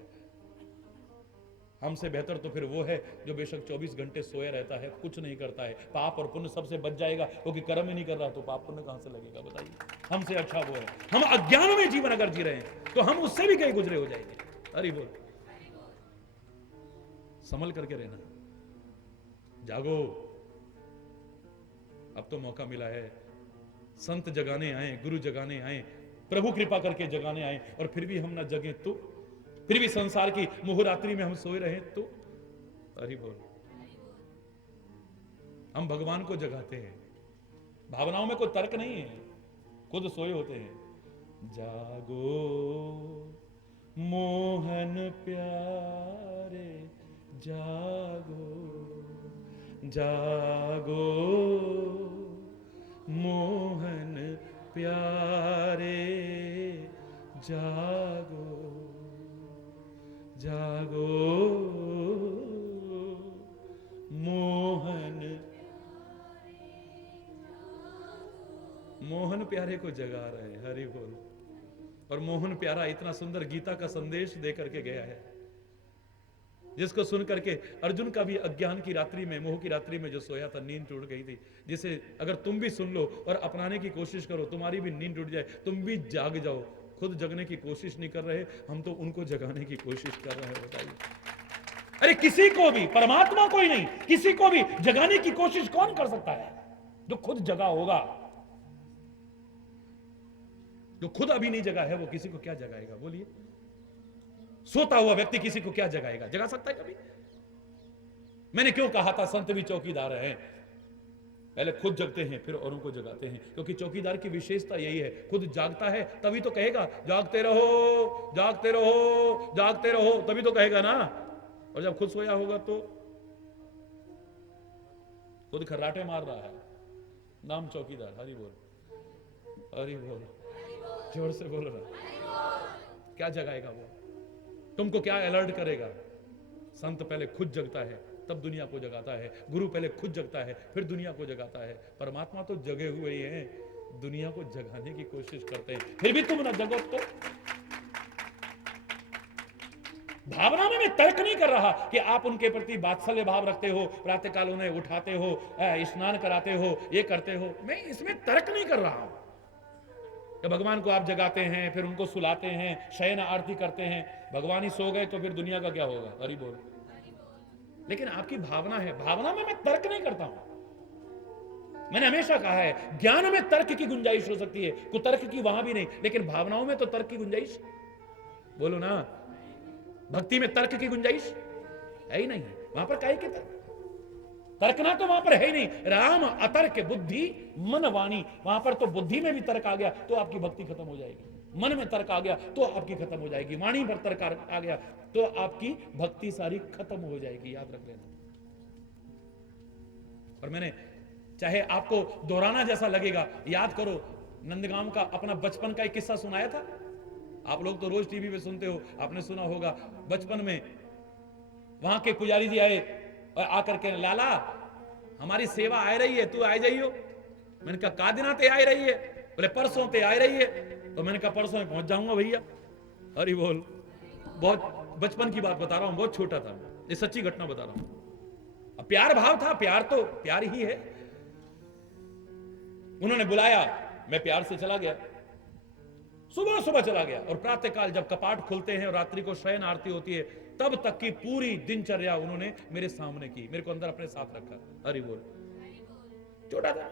हमसे बेहतर तो फिर वो है जो बेशक 24 घंटे सोया रहता है, कुछ नहीं करता है, पाप और पुण्य सबसे बच जाएगा, क्योंकि कर्म ही नहीं कर रहा तो पाप पुण्य कहां से लगेगा बताइए। हमसे अच्छा वो है, हम अज्ञान में जीवन अगर जी रहे हैं तो हम उससे भी कहीं गुजरे हो जाएंगे। हरि बोल। संभल करके रहना, जागो, अब तो मौका मिला है। संत जगाने आए, गुरु जगाने आए, प्रभु कृपा करके जगाने आए, और फिर भी हम ना जगे तो, फिर भी संसार की मोहरात्रि में हम सोए रहे तो। हरि बोल। हम भगवान को जगाते हैं, भावनाओं में कोई तर्क नहीं है, खुद सोए होते हैं। जागो मोहन प्यारे जागो, जागो मोहन प्यारे जागो, जागो मोहन। मोहन प्यारे को जगा रहे, हरि बोल। और मोहन प्यारा इतना सुंदर गीता का संदेश दे करके गया है, जिसको सुन करके अर्जुन का भी अज्ञान की रात्रि में, मोह की रात्रि में जो सोया था, नींद टूट गई थी, जिसे अगर तुम भी सुन लो और अपनाने की कोशिश करो, तुम्हारी भी नींद टूट जाए, तुम भी जाग जाओ। खुद जगने की कोशिश नहीं कर रहे, हम तो उनको जगाने की कोशिश कर रहे हैं, बताइए। अरे किसी को भी, परमात्मा को ही नहीं, किसी को भी जगाने की कोशिश कौन कर सकता है? जो खुद जगा होगा। जो खुद अभी नहीं जगा है वो किसी को क्या जगाएगा? बोलिए। सोता हुआ व्यक्ति किसी को क्या जगाएगा? जगा सकता है कभी? मैंने क्यों कहा था संत भी चौकीदार हैं, पहले खुद जगते हैं फिर औरों को जगाते हैं, क्योंकि चौकीदार की विशेषता यही है, खुद जागता है तभी तो कहेगा जागते रहो, जागते रहो, जागते रहो, तभी तो कहेगा ना। और जब खुद सोया होगा तो खुद खर्राटे मार रहा है, नाम चौकीदार। हरि बोल, हरि बोल, जोर से बोल रहा। क्या जगाएगा वो? तुमको क्या अलर्ट करेगा? संत पहले खुद जगता है तब दुनिया को जगाता है, गुरु पहले खुद जगता है फिर दुनिया को जगाता है। परमात्मा तो जगे हुए ही हैं, दुनिया को जगाने की कोशिश करते हैं, फिर भी तुम ना जगो तो। भावना में मैं तर्क नहीं कर रहा कि आप उनके प्रति वात्सल्य भाव रखते हो, प्रातःकाल उन्हें उठाते हो, स्नान कराते हो, ये करते हो, मैं इसमें तर्क नहीं कर रहा हूं। कि भगवान को आप जगाते हैं फिर उनको सुलाते हैं, शयन आरती करते हैं, भगवान ही सो गए तो फिर दुनिया का क्या होगा? हरि बोल। लेकिन आपकी भावना है, भावना में मैं तर्क नहीं करता हूं। मैंने हमेशा कहा है ज्ञान में तर्क की गुंजाइश हो सकती है, कुतर्क की वहां भी नहीं, लेकिन भावनाओं में तो तर्क की गुंजाइश, बोलो ना। भक्ति में तर्क की गुंजाइश है ही नहीं, वहां पर काहे के तर्क? तर्कना तो वहां पर है ही नहीं। राम अतर्क बुद्धि मन वाणी, वहां पर तो बुद्धि में भी तर्क आ गया तो आपकी भक्ति खत्म हो जाएगी, मन में तर्क आ गया तो आपकी खत्म हो जाएगी, वाणी पर तर्क आ गया तो आपकी भक्ति सारी खत्म हो जाएगी, याद रख लेना। और मैंने, चाहे आपको दोहराना जैसा लगेगा, याद करो, नंदगांव का अपना बचपन का एक किस्सा सुनाया था। आप लोग तो रोज टीवी पे सुनते हो, आपने सुना होगा। बचपन में वहां के पुजारी जी आए और आकर के, लाला हमारी सेवा आ रही है, तू आ जाइयो। मैंने कहा का दिन ते आ रही है? बोले परसों ते आ रही है। तो मैंने कहा परसों में पहुंच जाऊंगा भैया। हरि बोल। बहुत बचपन की बात बता रहा हूं, बहुत छोटा था, ये सच्ची घटना बता रहा हूं। अब प्यार भाव था, प्यार तो प्यार ही है। उन्होंने बुलाया, मैं प्यार से चला गया। सुबह सुबह चला गया और प्रातः काल जब कपाट खुलते हैं और रात्रि को शयन आरती होती है, तब तक की पूरी दिनचर्या उन्होंने मेरे सामने की, मेरे को अंदर अपने साथ रखा। हरि बोल। छोटा था,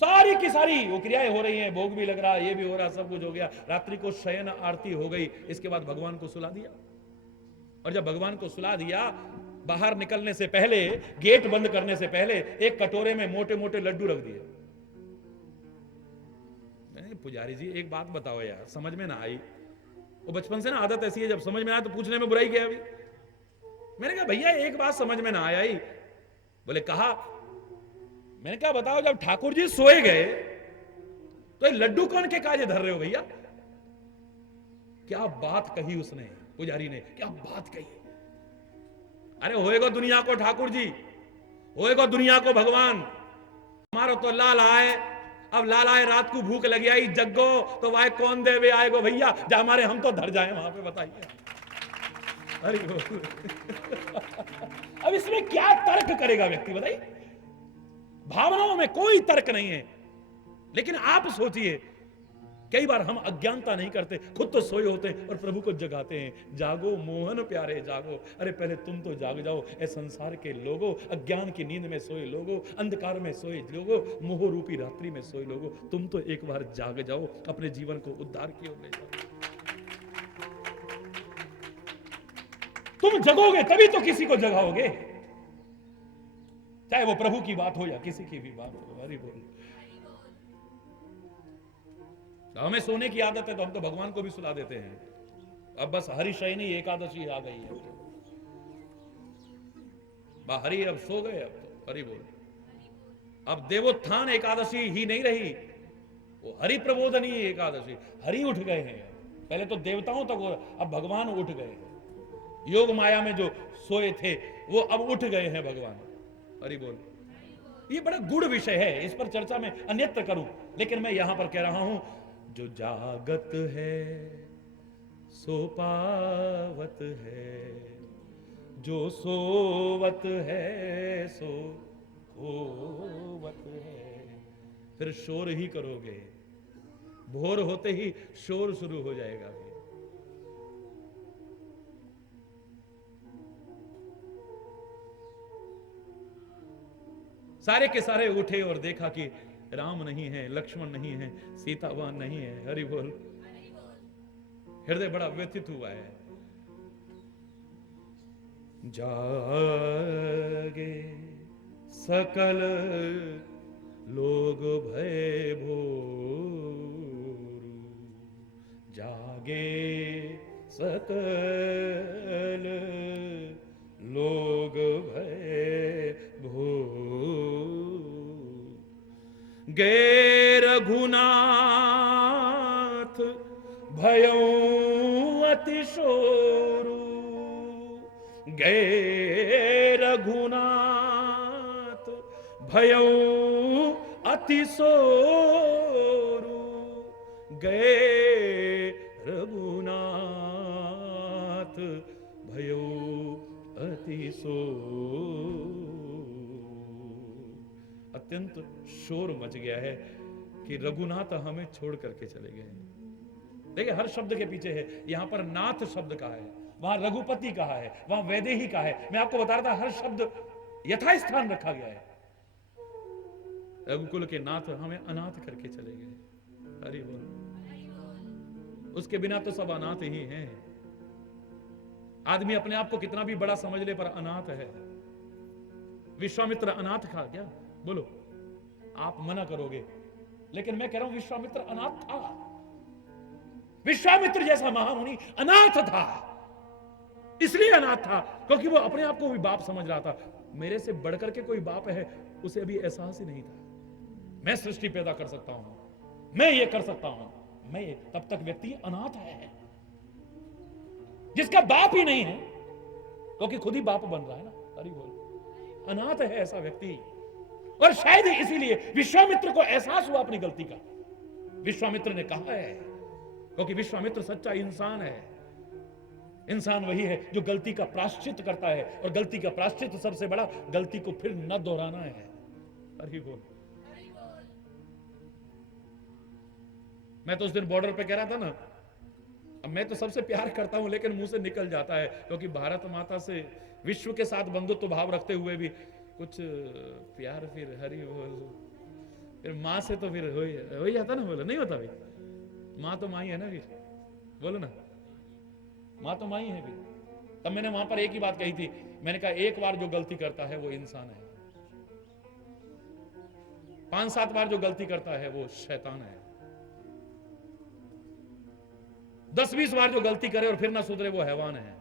सारी की सारी वो क्रियाएं हो रही हैं, भोग भी लग रहा, ये भी हो रहा, सब कुछ हो गया। रात्रि को शयन आरती हो गई, इसके बाद भगवान को सुला दिया। और जब भगवान को सुला दिया, बाहर निकलने से पहले, गेट बंद करने से पहले एक कटोरे में मोटे मोटे लड्डू रख दिए। पुजारी जी एक बात बताओ यार, समझ में ना आई। वो बचपन से ना आदत ऐसी है, जब समझ में आया तो पूछने में बुराई क्या अभी। मैंने कहा भैया एक बात समझ में ना आई। बोले कहा। मैंने कहा बताओ, जब ठाकुर जी सोए गए तो ये लड्डू कौन के काजे धर रहे हो भैया? क्या बात कही उसने, पुजारी ने, क्या बात कही। अरे होएगा दुनिया को ठाकुर जी, होएगा दुनिया को भगवान। हमारा तो लाल आए, अब लाल आए, रात को भूख लगी आई, जग्गो तो वाहे कौन देवे आएगो भैया, जा हमारे हम तो धर जाए वहां पे, बताइए। अरे अब इसमें क्या तर्क करेगा व्यक्ति, बताइए। भावनाओं में कोई तर्क नहीं है। लेकिन आप सोचिए, कई बार हम अज्ञानता नहीं करते, खुद तो सोए होते हैं और प्रभु को जगाते हैं। जागो मोहन प्यारे जागो। अरे पहले तुम तो जाग जाओ, ए संसार के लोगों, अज्ञान की नींद में सोए लोगों, अंधकार में सोए लोगों, मोह रूपी रात्रि में सोए लोगों, तुम तो एक बार जाग जाओ, अपने जीवन को उद्धार की ओर ले जाओ। तुम जगोगे तभी तो किसी को जगाओगे, चाहे वो प्रभु की बात हो या किसी की भी बात हो। हरि बोल। हमें सोने की आदत है तो हम तो भगवान को भी सुला देते हैं। अब बस हरिशयनी एकादशी आ गई है, हरि अब सो गए, अब तो हरि बोल। अब देवोत्थान एकादशी ही नहीं रही, वो हरि प्रबोधनी एकादशी, हरि उठ गए हैं। पहले तो देवताओं तक, अब भगवान उठ गए हैं। योग माया में जो सोए थे वो अब उठ गए हैं भगवान। हरि बोल। ये बड़ा गुड़ विषय है, इस पर चर्चा में अन्यत्र करूं, लेकिन मैं यहां पर कह रहा हूं, जो जागत है सो पावत है, जो सोवत है सो खोवत है। फिर शोर ही करोगे, भोर होते ही शोर शुरू हो जाएगा। सारे के सारे उठे और देखा कि राम नहीं है, लक्ष्मण नहीं है, सीतावान नहीं है। हरि बोल। हृदय बड़ा व्यथित हुआ है। जागे सकल लोग भय भोरू, जागे सकल लोग भय भोरू, गैर रघुनाथ भयऊ अतिशोरु, गैर रघुनाथ भयऊ अतिशोरु, गैर रघुनाथ भयऊ अतिशोरु। अत्यंत शोर मच गया है कि रघुनाथ हमें छोड़ करके चले गए। देखिए हर शब्द के पीछे है, यहां पर नाथ शब्द कहा है, वहां रघुपति कहा है, वहां वैदेही कहा है। मैं आपको बता रहा था हर शब्द यथास्थान रखा गया है। रघुकुल के नाथ हमें अनाथ करके चले गए। हरि बोल। उसके बिना तो सब अनाथ ही हैं। आदमी अपने आप को कितना भी बड़ा समझ ले पर अनाथ है। विश्वामित्र अनाथ था क्या? बोलो, आप मना करोगे, लेकिन मैं कह रहा हूं विश्वामित्र अनाथ था। विश्वामित्र जैसा महामुनि अनाथ था। इसलिए अनाथ था क्योंकि वो अपने आप को भी बाप समझ रहा था। मेरे से बढ़कर के कोई बाप है उसे अभी एहसास ही नहीं था। मैं सृष्टि पैदा कर सकता हूं, मैं ये कर सकता हूं, मैं ये। तब तक व्यक्ति अनाथ है जिसका बाप ही नहीं है, क्योंकि खुद ही बाप बन रहा है ना। हरि बोल। अनाथ है ऐसा व्यक्ति। और शायद इसीलिए विश्वामित्र को एहसास हुआ अपनी गलती का। विश्वामित्र ने कहा है, क्योंकि विश्वामित्र सच्चा इंसान है। इंसान वही है जो गलती का प्रायश्चित करता है, और गलती का प्रायश्चित सबसे बड़ा गलती को फिर न दोहराना है। हरि बोल। मैं तो उस दिन बॉर्डर पे कह रहा था ना, अब मैं तो सबसे प्यार करता हूं, लेकिन मुंह से निकल जाता है, क्योंकि भारत माता से विश्व के साथ बंधुत्व भाव रखते हुए भी कुछ प्यार फिर हरि बोल, फिर माँ से तो फिर हो ही जाता ना। बोलो नहीं होता भाई, माँ तो माँ ही है ना फिर, बोलो ना, माँ तो माँ ही है फिर। तब मैंने वहां पर एक ही बात कही थी, मैंने कहा एक बार जो गलती करता है वो इंसान है, 5-7 बार जो गलती करता है वो शैतान है, 10-20 बार जो गलती करे और फिर ना सुधरे वो हैवान है,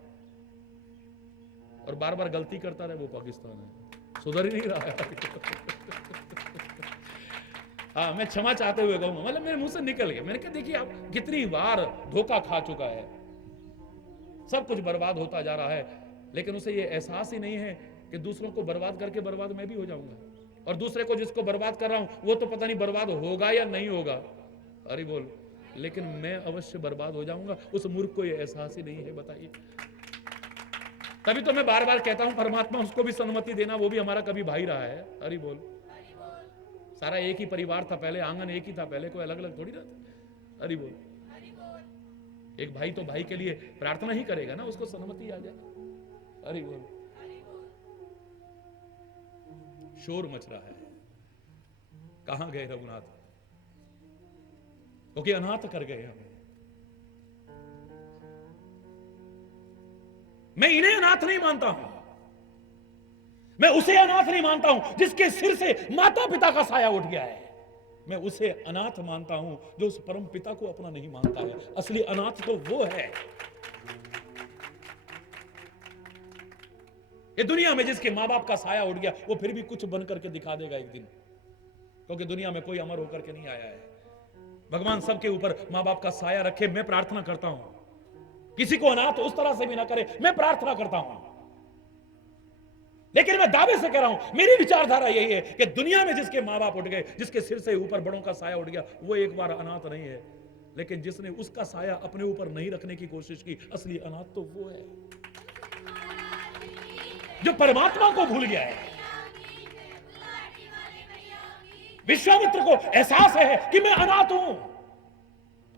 और बार बार गलती करता रहे वो पाकिस्तान है। सुधर ही नहीं रहा है। हाँ, मैं क्षमा चाहते हुए कहूंगा, मतलब मेरे मुंह से निकल गया। मैंने कहा देखिए आप कितनी बार धोखा खा चुका है, सब कुछ बर्बाद होता जा रहा है, लेकिन उसे ये एहसास ही नहीं है कि दूसरों को बर्बाद करके बर्बाद मैं भी हो जाऊंगा, और दूसरे को जिसको बर्बाद कर रहा हूं वो तो पता नहीं बर्बाद होगा या नहीं होगा, अरे बोल, लेकिन मैं अवश्य बर्बाद हो जाऊंगा। उस मूर्ख को ये एहसास ही नहीं है, बताइए। तभी तो मैं बार बार कहता हूं परमात्मा उसको भी सन्मति देना, वो भी हमारा कभी भाई रहा है। अरे बोल। सारा एक ही परिवार था पहले, आंगन एक ही था पहले, कोई अलग अलग थोड़ी ना था। अरे बोल। एक भाई तो भाई के लिए प्रार्थना ही करेगा ना, उसको सन्मति आ जाए। अरे बोल। शोर मच रहा है, कहां गए रघुनाथ, क्योंकि अनाथ कर गए हमें। मैं इन्हें अनाथ नहीं मानता हूं, मैं उसे अनाथ नहीं मानता हूं जिसके सिर से माता पिता का साया उठ गया है। मैं उसे अनाथ मानता हूं जो उस परम पिता को अपना नहीं मानता है। असली अनाथ तो वो है ये दुनिया में जिसके मां बाप का साया उठ गया, वो फिर भी कुछ बन करके दिखा देगा एक दिन, क्योंकि दुनिया में कोई अमर होकर के नहीं आया है। भगवान सबके ऊपर मां बाप का साया रखे, मैं प्रार्थना करता हूं। किसी को अनाथ उस तरह से भी ना करे, मैं प्रार्थना करता हूं। लेकिन मैं दावे से कह रहा हूं, मेरी विचारधारा यही है कि दुनिया में जिसके मां बाप उठ गए, जिसके सिर से ऊपर बड़ों का साया उठ गया, वो एक बार अनाथ नहीं है। लेकिन जिसने उसका साया अपने ऊपर नहीं रखने की कोशिश की, असली अनाथ तो वो है जो परमात्मा को भूल गया है। विश्वामित्र को एहसास है कि मैं अनाथ हूं,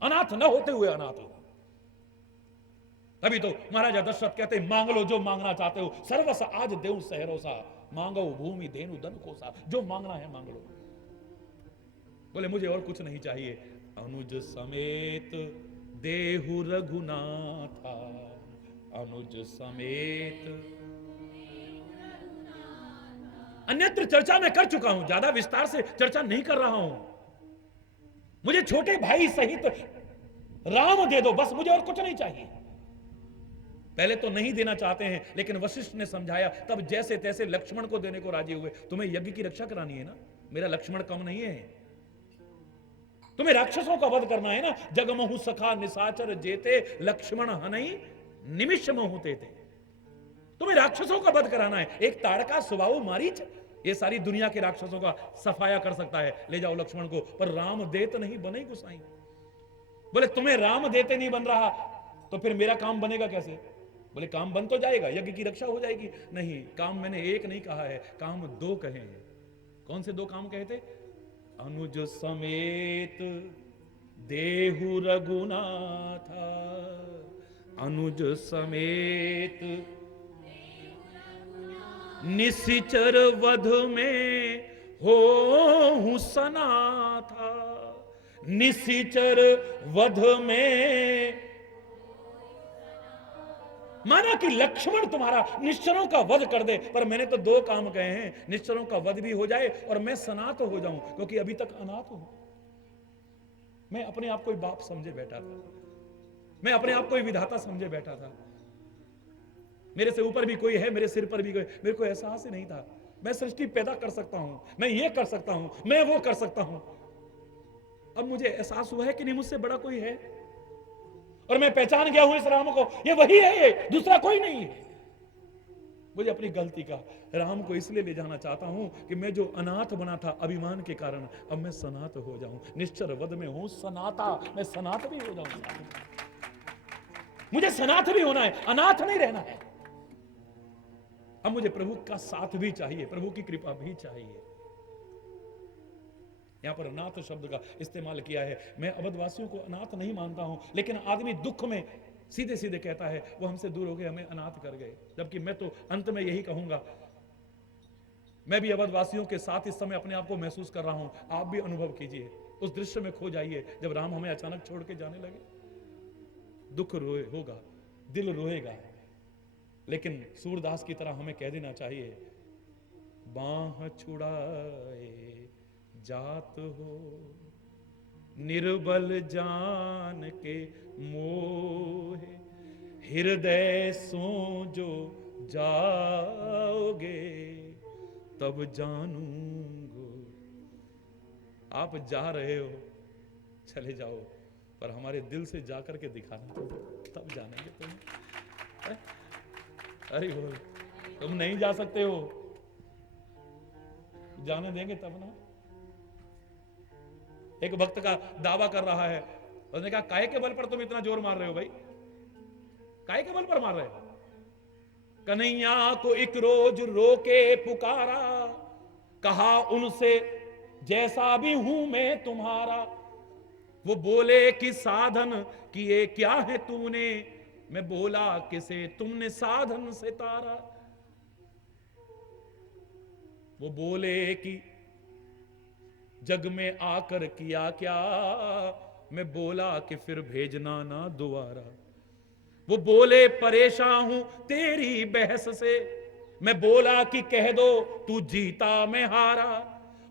अनाथ न होते हुए अनाथ हूं। तभी तो महाराजा दशरथ कहते मांग लो जो मांगना चाहते हो, सर्वस आज देव सहरोसा, मांगो भूमि देनु धन कोसा, जो मांगना है मांग लो। बोले मुझे और कुछ नहीं चाहिए। अनुज समेत देहु रघुनाथा, अनुज समेत। अन्यत्र चर्चा मैं कर चुका हूं, ज्यादा विस्तार से चर्चा नहीं कर रहा हूं। मुझे छोटे भाई सहित राम दे दो, बस मुझे और कुछ नहीं चाहिए। पहले तो नहीं देना चाहते हैं, लेकिन वशिष्ठ ने समझाया, तब जैसे तैसे लक्ष्मण को देने को राजी हुए। तुम्हें यज्ञ की रक्षा करानी है ना, मेरा लक्ष्मण कम नहीं है। तुम्हें राक्षसों का वध करना है ना, जगमहु सखा निशाचर जेते, लक्ष्मण हनई निमिष मोहुते थे। तुम्हें राक्षसों का वध कराना है। एक ताड़का सुबाहु मारीच ये सारी दुनिया के राक्षसों का सफाया कर सकता है, ले जाओ लक्ष्मण को। पर राम देत नहीं बने गुसाई। बोले तुम्हें राम देते नहीं बन रहा तो फिर मेरा काम बनेगा कैसे? बोले काम बन तो जाएगा, यज्ञ की रक्षा हो जाएगी। नहीं, काम मैंने एक नहीं कहा है, काम दो कहे हैं। कौन से दो काम कहे थे? अनुज समेत देहु रघुनाथा, अनुज समेत निशिचर वध में हो सना था। निशिचर वध में माना कि लक्ष्मण तुम्हारा निश्चरों का वध कर दे, पर मैंने तो दो काम कहे हैं, निश्चरों का वध भी हो जाए और मैं सनात हो जाऊं, क्योंकि अभी तक अनाथ हूं। मैं अपने आप को ही बाप समझे बैठा था, मैं अपने आप को ही विधाता समझे बैठा था। मेरे से ऊपर भी कोई है, मेरे सिर पर भी कोई, मेरे को एहसास ही नहीं था मैं सृष्टि पैदा कर सकता हूं, मैं ये कर सकता हूं, मैं वो कर सकता हूं। अब मुझे एहसास हुआ है कि नहीं, मुझसे बड़ा कोई है, और मैं पहचान गया हूं इस राम को, ये वही है, ये दूसरा कोई नहीं है। मुझे अपनी गलती का, राम को इसलिए ले जाना चाहता हूं कि मैं जो अनाथ बना था अभिमान के कारण, अब मैं सनात हो जाऊं। निश्चर वध में हूं सनाता, मैं सनात भी हो जाऊं। मुझे सनात भी होना है, अनाथ नहीं रहना है। अब मुझे प्रभु का साथ भी चाहिए, प्रभु की कृपा भी चाहिए। यहां पर अनाथ शब्द का इस्तेमाल किया है। मैं अवधवासियों को अनाथ नहीं मानता हूं, लेकिन आदमी दुख में सीधे सीधे कहता है वो हमसे दूर हो गए, हमें अनाथ कर गए। जबकि मैं तो अंत में यही कहूंगा, मैं भी अवधवासियों के साथ इस समय अपने आप को महसूस कर रहा हूं। आप भी अनुभव कीजिए, उस दृश्य में खो जाइए जब राम हमें अचानक छोड़ के जाने लगे। दुख रोए होगा, दिल रोएगा, लेकिन सूरदास की तरह हमें कह देना चाहिए, बाह छुड़ाए जात हो निर्बल जान के मोहे, हृदय सो जो जाओगे तब जानूंगो। आप जा रहे हो, चले जाओ, पर हमारे दिल से जाकर के दिखाना, तब जानेंगे तुम। अरे बोल, तुम नहीं जा सकते हो, जाने देंगे तब ना। एक भक्त का दावा कर रहा है, उसने कहा काहे के बल पर तुम इतना जोर मार रहे हो भाई, काहे के बल पर मार रहे हो? कन्हैया को एक रोज रोके पुकारा, कहा उनसे जैसा भी हूं मैं तुम्हारा। वो बोले कि साधन किए क्या है तूने, मैं बोला किसे तुमने साधन से तारा। वो बोले कि जग में आकर किया क्या, मैं बोला कि फिर भेजना ना दोबारा। वो बोले परेशान हूं तेरी बहस से, मैं बोला कि कह दो तू जीता मैं हारा।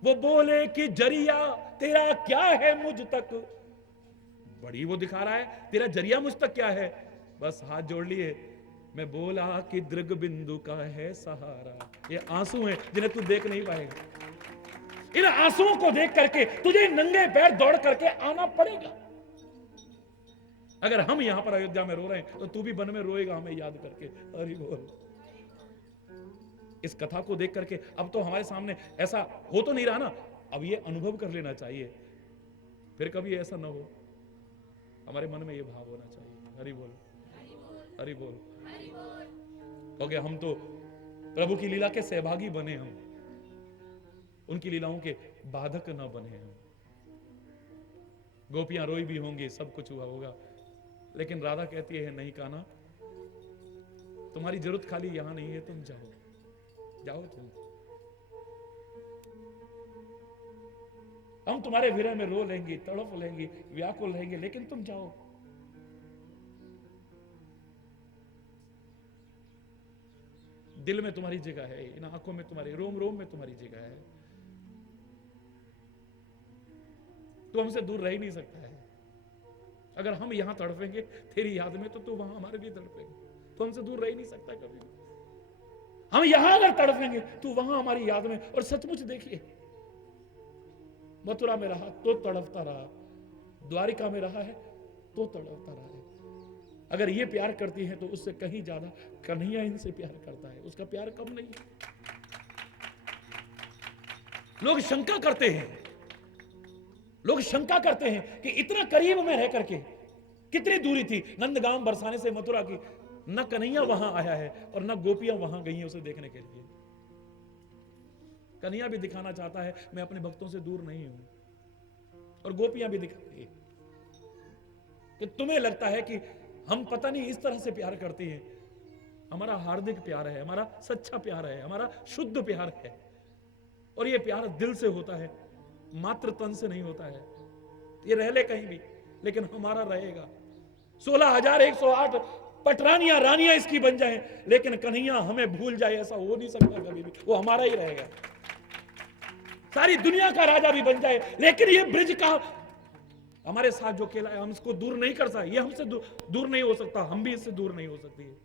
वो बोले कि जरिया तेरा क्या है मुझ तक, बड़ी वो दिखा रहा है, तेरा जरिया मुझ तक क्या है? बस हाथ जोड़ लिए, मैं बोला कि दृग बिंदु का है सहारा। ये आंसू हैं जिन्हें तू देख नहीं पाएगा। इन आंसुओं को देख करके तुझे नंगे पैर दौड़ करके आना पड़ेगा। अगर हम यहां पर अयोध्या में रो रहे हैं तो तू भी वन में रोएगा हमें याद करके। हरि बोल। इस कथा को देख करके अब तो हमारे सामने ऐसा हो तो नहीं रहा ना, अब ये अनुभव कर लेना चाहिए, फिर कभी ऐसा ना हो। हमारे मन में ये भाव होना चाहिए। हरि बोल, हरि बोल। क्योंकि हम तो प्रभु की लीला के सहभागी बने, हम उनकी लीलाओं के बाधक ना बने हम। गोपियां रोई भी होंगी, सब कुछ हुआ होगा, लेकिन राधा कहती है नहीं कान्हा, तुम्हारी जरूरत खाली यहां नहीं है, तुम जाओ, जाओ तुम। हम तुम्हारे विरह में रो लेंगे, तड़प लेंगे, व्याकुल रहेंगे, लेकिन तुम जाओ। दिल में तुम्हारी जगह है, इन आंखों में तुम्हारी, रोम रोम में तुम्हारी जगह है। तू हमसे दूर रह ही नहीं सकता है। अगर हम यहां तड़पेंगे तेरी याद में, तो तू वहां हमारे लिए तड़पेगा। तो हमसे दूर रह ही नहीं सकता कभी भी। हम यहां अगर तड़पेंगे तू वहां हमारी याद में। और सचमुच देखिए, मथुरा में रहा तो तड़पता रहा, द्वारिका में रहा है तो तड़पता रहा है। अगर ये प्यार करती है तो उससे कहीं ज्यादा कन्हैया इनसे प्यार करता है, उसका प्यार कम नहीं है। लोग शंका करते हैं, लोग शंका करते हैं कि इतना करीब में रह करके कितनी दूरी थी नंदगांव बरसाने से मथुरा की, न कन्हैया वहां आया है और न गोपियां वहां गई हैं उसे देखने के लिए। कन्हैया भी दिखाना चाहता है मैं अपने भक्तों से दूर नहीं हूं, और गोपियां भी दिखाती है कि तुम्हें लगता है कि हम पता नहीं इस तरह से प्यार करती हैं। हमारा हार्दिक प्यार है, हमारा सच्चा प्यार है, हमारा शुद्ध प्यार है, और ये प्यार दिल से होता है, मात्र तन से नहीं होता है। ये रह ले कहीं भी, लेकिन हमारा रहेगा। 16,108 पटरानियां रानियां इसकी बन जाएं, लेकिन कन्हैया हमें भूल जाए ऐसा हो नहीं सकता कभी भी, वो हमारा ही रहेगा। सारी दुनिया का राजा भी बन जाए, लेकिन ये ब्रिज का हमारे साथ जो केला है हम इसको दूर नहीं कर सकते, ये हमसे दूर नहीं हो सकता, हम भी इससे दूर नहीं हो सकती है।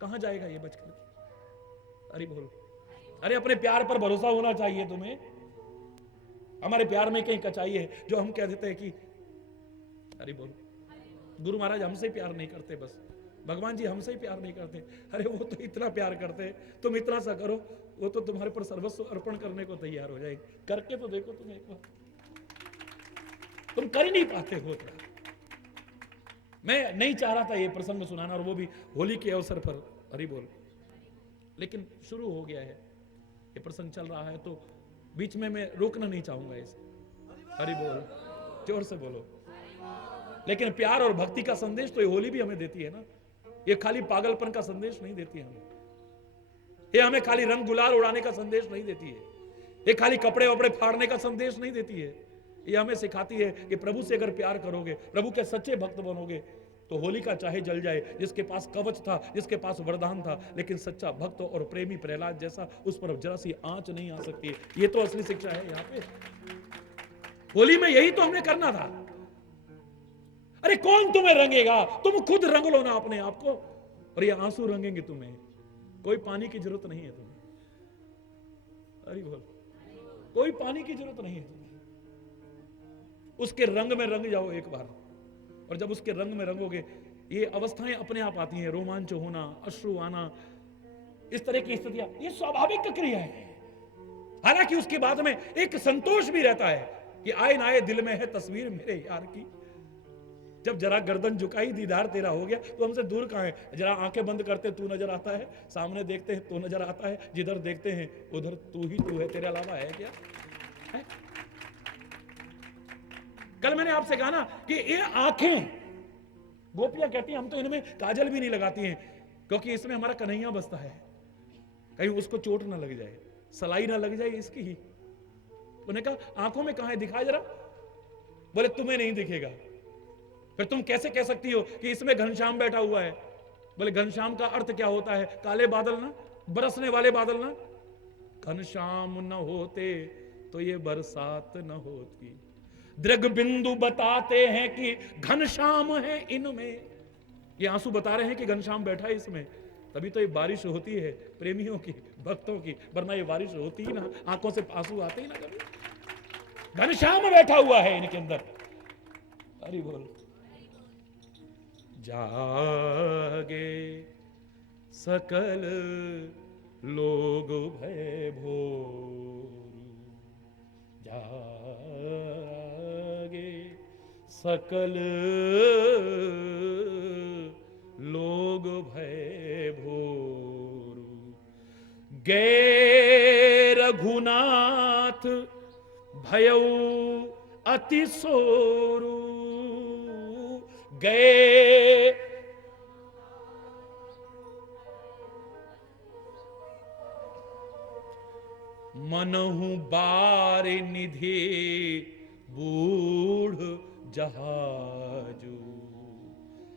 कहां जाएगा ये बचकर? अरे बोल, अरे अपने प्यार पर भरोसा होना चाहिए तुम्हें। हमारे प्यार में कहीं कचाई है जो हम कह देते हैं कि अरे बोल, गुरु महाराज हमसे प्यार नहीं करते, बस भगवान जी हमसे ही प्यार नहीं करते। अरे वो तो इतना प्यार करते हैं, तुम इतना सा करो, वो तो तुम्हारे पर सर्वस्व अर्पण करने को तैयार हो जाएगी। करके तो देखो तुम एक बार, तुम कर ही नहीं पाते हो इतना। मैं नहीं चाह रहा था ये प्रसंग सुनाना, और वो भी होली के अवसर पर, हरि बोल, लेकिन शुरू हो गया है, ये प्रसंग चल रहा है, तो बीच में मैं रोकना नहीं चाहूंगा इसे। हरि बोल, जोर से बोलो। लेकिन प्यार और भक्ति का संदेश तो ये होली भी हमें देती है ना। ये खाली पागलपन का संदेश नहीं देती है हमें, ये हमें खाली रंग गुलाल उड़ाने का संदेश नहीं देती है, ये खाली कपड़े वपड़े फाड़ने का संदेश नहीं देती है। ये हमें सिखाती है कि प्रभु से अगर प्यार करोगे, प्रभु के सच्चे भक्त बनोगे, तो होली का चाहे जल जाए, जिसके पास कवच था, जिसके पास वरदान था, लेकिन सच्चा भक्त और प्रेमी प्रहलाद जैसा उस पर जरा सी आंच नहीं आ सकती। ये तो असली शिक्षा है यहाँ पे। होली में यही तो हमने करना था। अरे कौन तुम्हें रंगेगा, तुम खुद रंग लो ना अपने आप को, और ये आंसू रंगेंगे तुम्हें। कोई पानी की जरूरत नहीं है तुम्हें। अरे बोल, कोई पानी की जरूरत नहीं है तुम्हें। उसके रंग में रंग जाओ एक बार, और जब उसके रंग में रंगोगे, ये अवस्थाएं अपने आप आती हैं, रोमांच होना, अश्रु आना, इस तरह की स्थितियां, ये स्वाभाविक क्रिया है। हालांकि उसके बाद में एक संतोष भी रहता है कि आए ना आए दिल में है तस्वीर मेरे यार की। जब जरा गर्दन झुकाई, दीदार तेरा हो गया, तो हमसे दूर कहां है। जरा आंखें बंद करते तू नजर आता है, सामने देखते हैं तो नजर आता है, जिधर देखते हैं उधर तू ही तू है, तेरे अलावा है क्या है? कल मैंने आपसे कहा ना कि ये आंखें, गोपियां कहती हैं हम तो इनमें काजल भी नहीं लगाती हैं, क्योंकि इसमें हमारा कन्हैया बसता है, कहीं उसको चोट ना लग जाए, सलाई ना लग जाए इसकी ही। उन्होंने कहा आंखों में कहां है, दिखाए जरा। बोले तुम्हें नहीं दिखेगा। फिर तुम कैसे कह सकती हो कि इसमें घनश्याम बैठा हुआ है? बोले घनश्याम का अर्थ क्या होता है? काले बादल ना, बरसने वाले बादल ना। घनश्याम न होते तो ये बरसात न होती। दृग बिंदु बताते हैं कि घनश्याम है इनमें। ये आंसू बता रहे हैं कि घनश्याम बैठा है इसमें, तभी तो ये बारिश होती है प्रेमियों की, भक्तों की, वरना ये बारिश होती ही ना, आंखों से आंसू आते ही ना कभी। घनश्याम बैठा हुआ है इनके अंदर। हरि बोल। जागे सकल लोग भय भोर, जागे सकल लोग भय भोर। गए रघुनाथ भयउ अति सोरु, गए मनहु बार निधि बूढ़ जहाजू।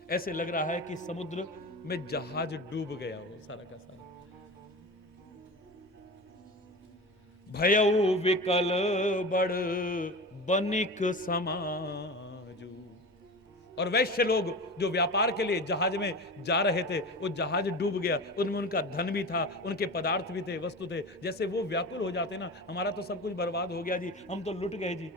ऐसे लग रहा है कि समुद्र में जहाज डूब गया हो सारा का सारा। भयउ विकल बड़ बनिक समाजू। और वैश्य लोग जो व्यापार के लिए जहाज में जा रहे थे, वो जहाज डूब गया, उनमें उनका धन भी था, उनके पदार्थ भी थे, वस्तु थे। जैसे वो व्याकुल हो जाते ना, हमारा तो सब कुछ बर्बाद हो गया जी, हम तो लुट गए जी।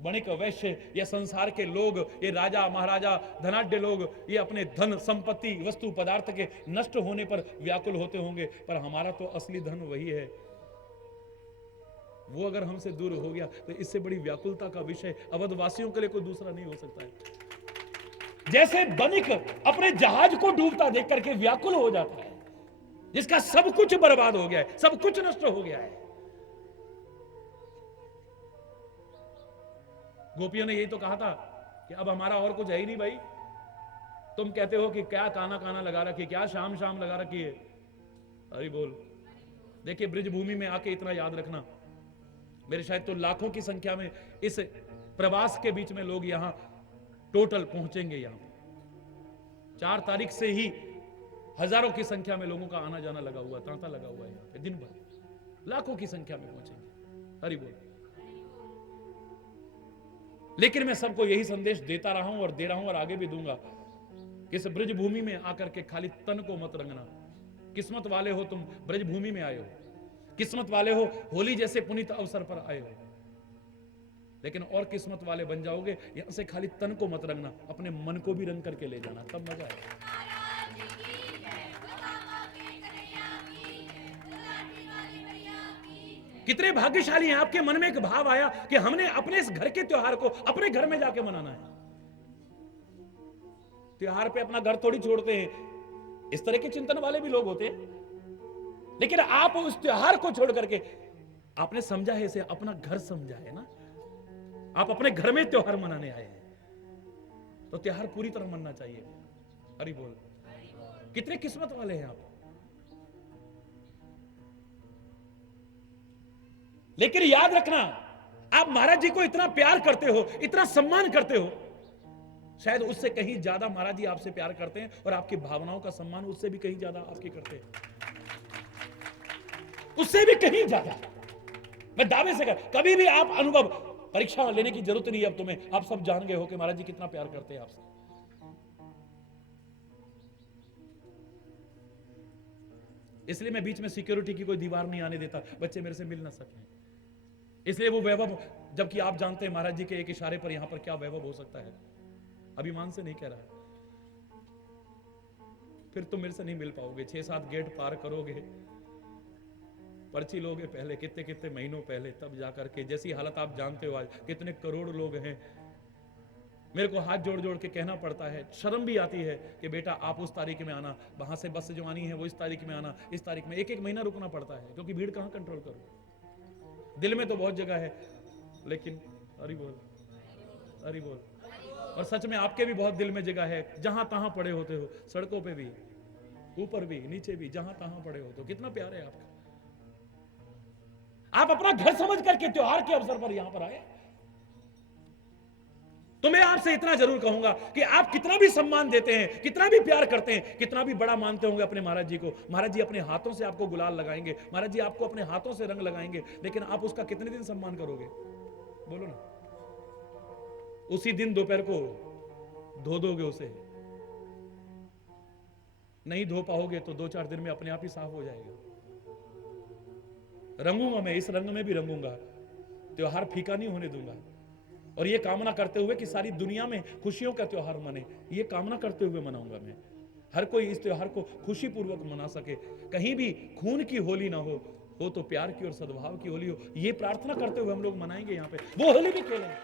वणिक वैश्य, ये संसार के लोग, ये राजा महाराजा धनाढ्य लोग, ये अपने धन संपत्ति वस्तु पदार्थ के नष्ट होने पर व्याकुल होते होंगे, पर हमारा तो असली धन वही है। वो अगर हमसे दूर हो गया तो इससे बड़ी व्याकुलता का विषय अवधवासियों के लिए कोई दूसरा नहीं हो सकता है। जैसे बनिक अपने जहाज को डूबता देख करके व्याकुल हो जाता है, जिसका सब कुछ बर्बाद हो गया है, सब कुछ नष्ट हो गया है। गोपियों ने यही तो कहा था कि अब हमारा और कुछ है ही नहीं भाई। तुम कहते हो कि क्या काना काना लगा रखी, क्या शाम शाम लगा रखी है। अरे बोल। देखिए ब्रिज भूमि में आके इतना याद रखना, मेरे शायद तो लाखों की संख्या में इस प्रवास के बीच में लोग यहां टोटल पहुंचेंगे। यहां 4 तारीख से ही हजारों की संख्या में लोगों का आना जाना लगा हुआ, तांता लगा हुआ है यहां पे। दिन भर लाखों की संख्या में पहुंचेंगे। हरि बोल। लेकिन मैं सबको यही संदेश देता रहा हूं और दे रहा हूं और आगे भी दूंगा कि इस ब्रज भूमि में आकर के खाली तन को मत रंगना। किस्मत वाले हो तुम, ब्रज भूमि में आए हो, किस्मत वाले हो, होली जैसे पुनीत अवसर पर आए हो, लेकिन और किस्मत वाले बन जाओगे, यहां से खाली तन को मत रंगना, अपने मन को भी रंग करके ले जाना, तब मजा आएगा। कितने भाग्यशाली हैं, आपके मन में एक भाव आया कि हमने अपने इस घर के त्योहार को अपने घर में जाके मनाना है। त्योहार पे अपना घर थोड़ी छोड़ते हैं, इस तरह के चिंतन वाले भी लोग होते हैं। लेकिन आप उस त्योहार को छोड़ करके आपने समझा है इसे अपना घर समझा है ना, आप अपने घर में त्योहार मनाने आए हैं, तो त्योहार पूरी तरह मनना चाहिए। हरि बोल। कितने किस्मत वाले हैं आप। लेकिन याद रखना, आप महाराज जी को इतना प्यार करते हो, इतना सम्मान करते हो, शायद उससे कहीं ज्यादा महाराज जी आपसे प्यार करते हैं और आपकी भावनाओं का सम्मान उससे भी कहीं ज्यादा आपके करते हैं, उससे भी कहीं ज्यादा। मैं दावे से कर, कभी भी आप अनुभव परीक्षा लेने की जरूरत नहीं है अब तुम्हें, आप सब जान गए हो कि महाराज जी कितना प्यार करते हैं आपसे। इसलिए मैं बीच में सिक्योरिटी की कोई दीवार नहीं आने देता, बच्चे मेरे से मिल ना सकें। इसलिए वो वैभव, जबकि आप जानते हैं महाराज जी के एक इशारे पर यहां पर क्या वैभव हो सकता है, अभिमान से नहीं कह रहा, फिर तो मेरे से नहीं मिल पाओगे। 6-7 गेट पार करोगे, पर्ची लोगे पहले, कितने कितने महीनों पहले, तब जाकर के जैसी हालत आप जानते हो, आज कितने करोड़ लोग हैं। मेरे को हाथ जोड़ जोड़ के कहना पड़ता है, शर्म भी आती है कि बेटा आप उस तारीख में आना, वहां से बस जो आनी है वो इस तारीख में आना, इस तारीख में, एक महीना रुकना पड़ता है, क्योंकि भीड़ कहां कंट्रोल करो। दिल में तो बहुत जगह है, लेकिन हरि बोल, हरि बोल। और सच में आपके भी बहुत दिल में जगह है, जहां तहां पड़े होते हो, सड़कों पे भी, ऊपर भी, नीचे भी, जहां तहां पड़े होते हो। कितना प्यार है आपका। आप अपना घर समझ करके त्योहार के अवसर पर यहां पर आए। तो मैं आपसे इतना जरूर कहूंगा कि आप कितना भी सम्मान देते हैं, कितना भी प्यार करते हैं, कितना भी बड़ा मानते होंगे अपने महाराज जी को, महाराज जी अपने हाथों से आपको गुलाल लगाएंगे, महाराज जी आपको अपने हाथों से रंग लगाएंगे, लेकिन आप उसका कितने दिन सम्मान करोगे, बोलो ना। उसी दिन दोपहर को धो दोगे उसे, नहीं धो पाओगे तो 2-4 दिन में अपने आप ही साफ हो जाएगा। रंगूंगा मैं, इस रंग में भी रंगूंगा, त्योहार फीका नहीं होने दूंगा। और ये कामना करते हुए कि सारी दुनिया में खुशियों का त्योहार मने, ये कामना करते हुए मनाऊंगा मैं। हर कोई इस त्योहार को खुशी पूर्वक मना सके, कहीं भी खून की होली ना हो तो प्यार की और सद्भाव की होली हो, ये प्रार्थना करते हुए हम लोग मनाएंगे। यहाँ पे वो होली भी खेलेंगे।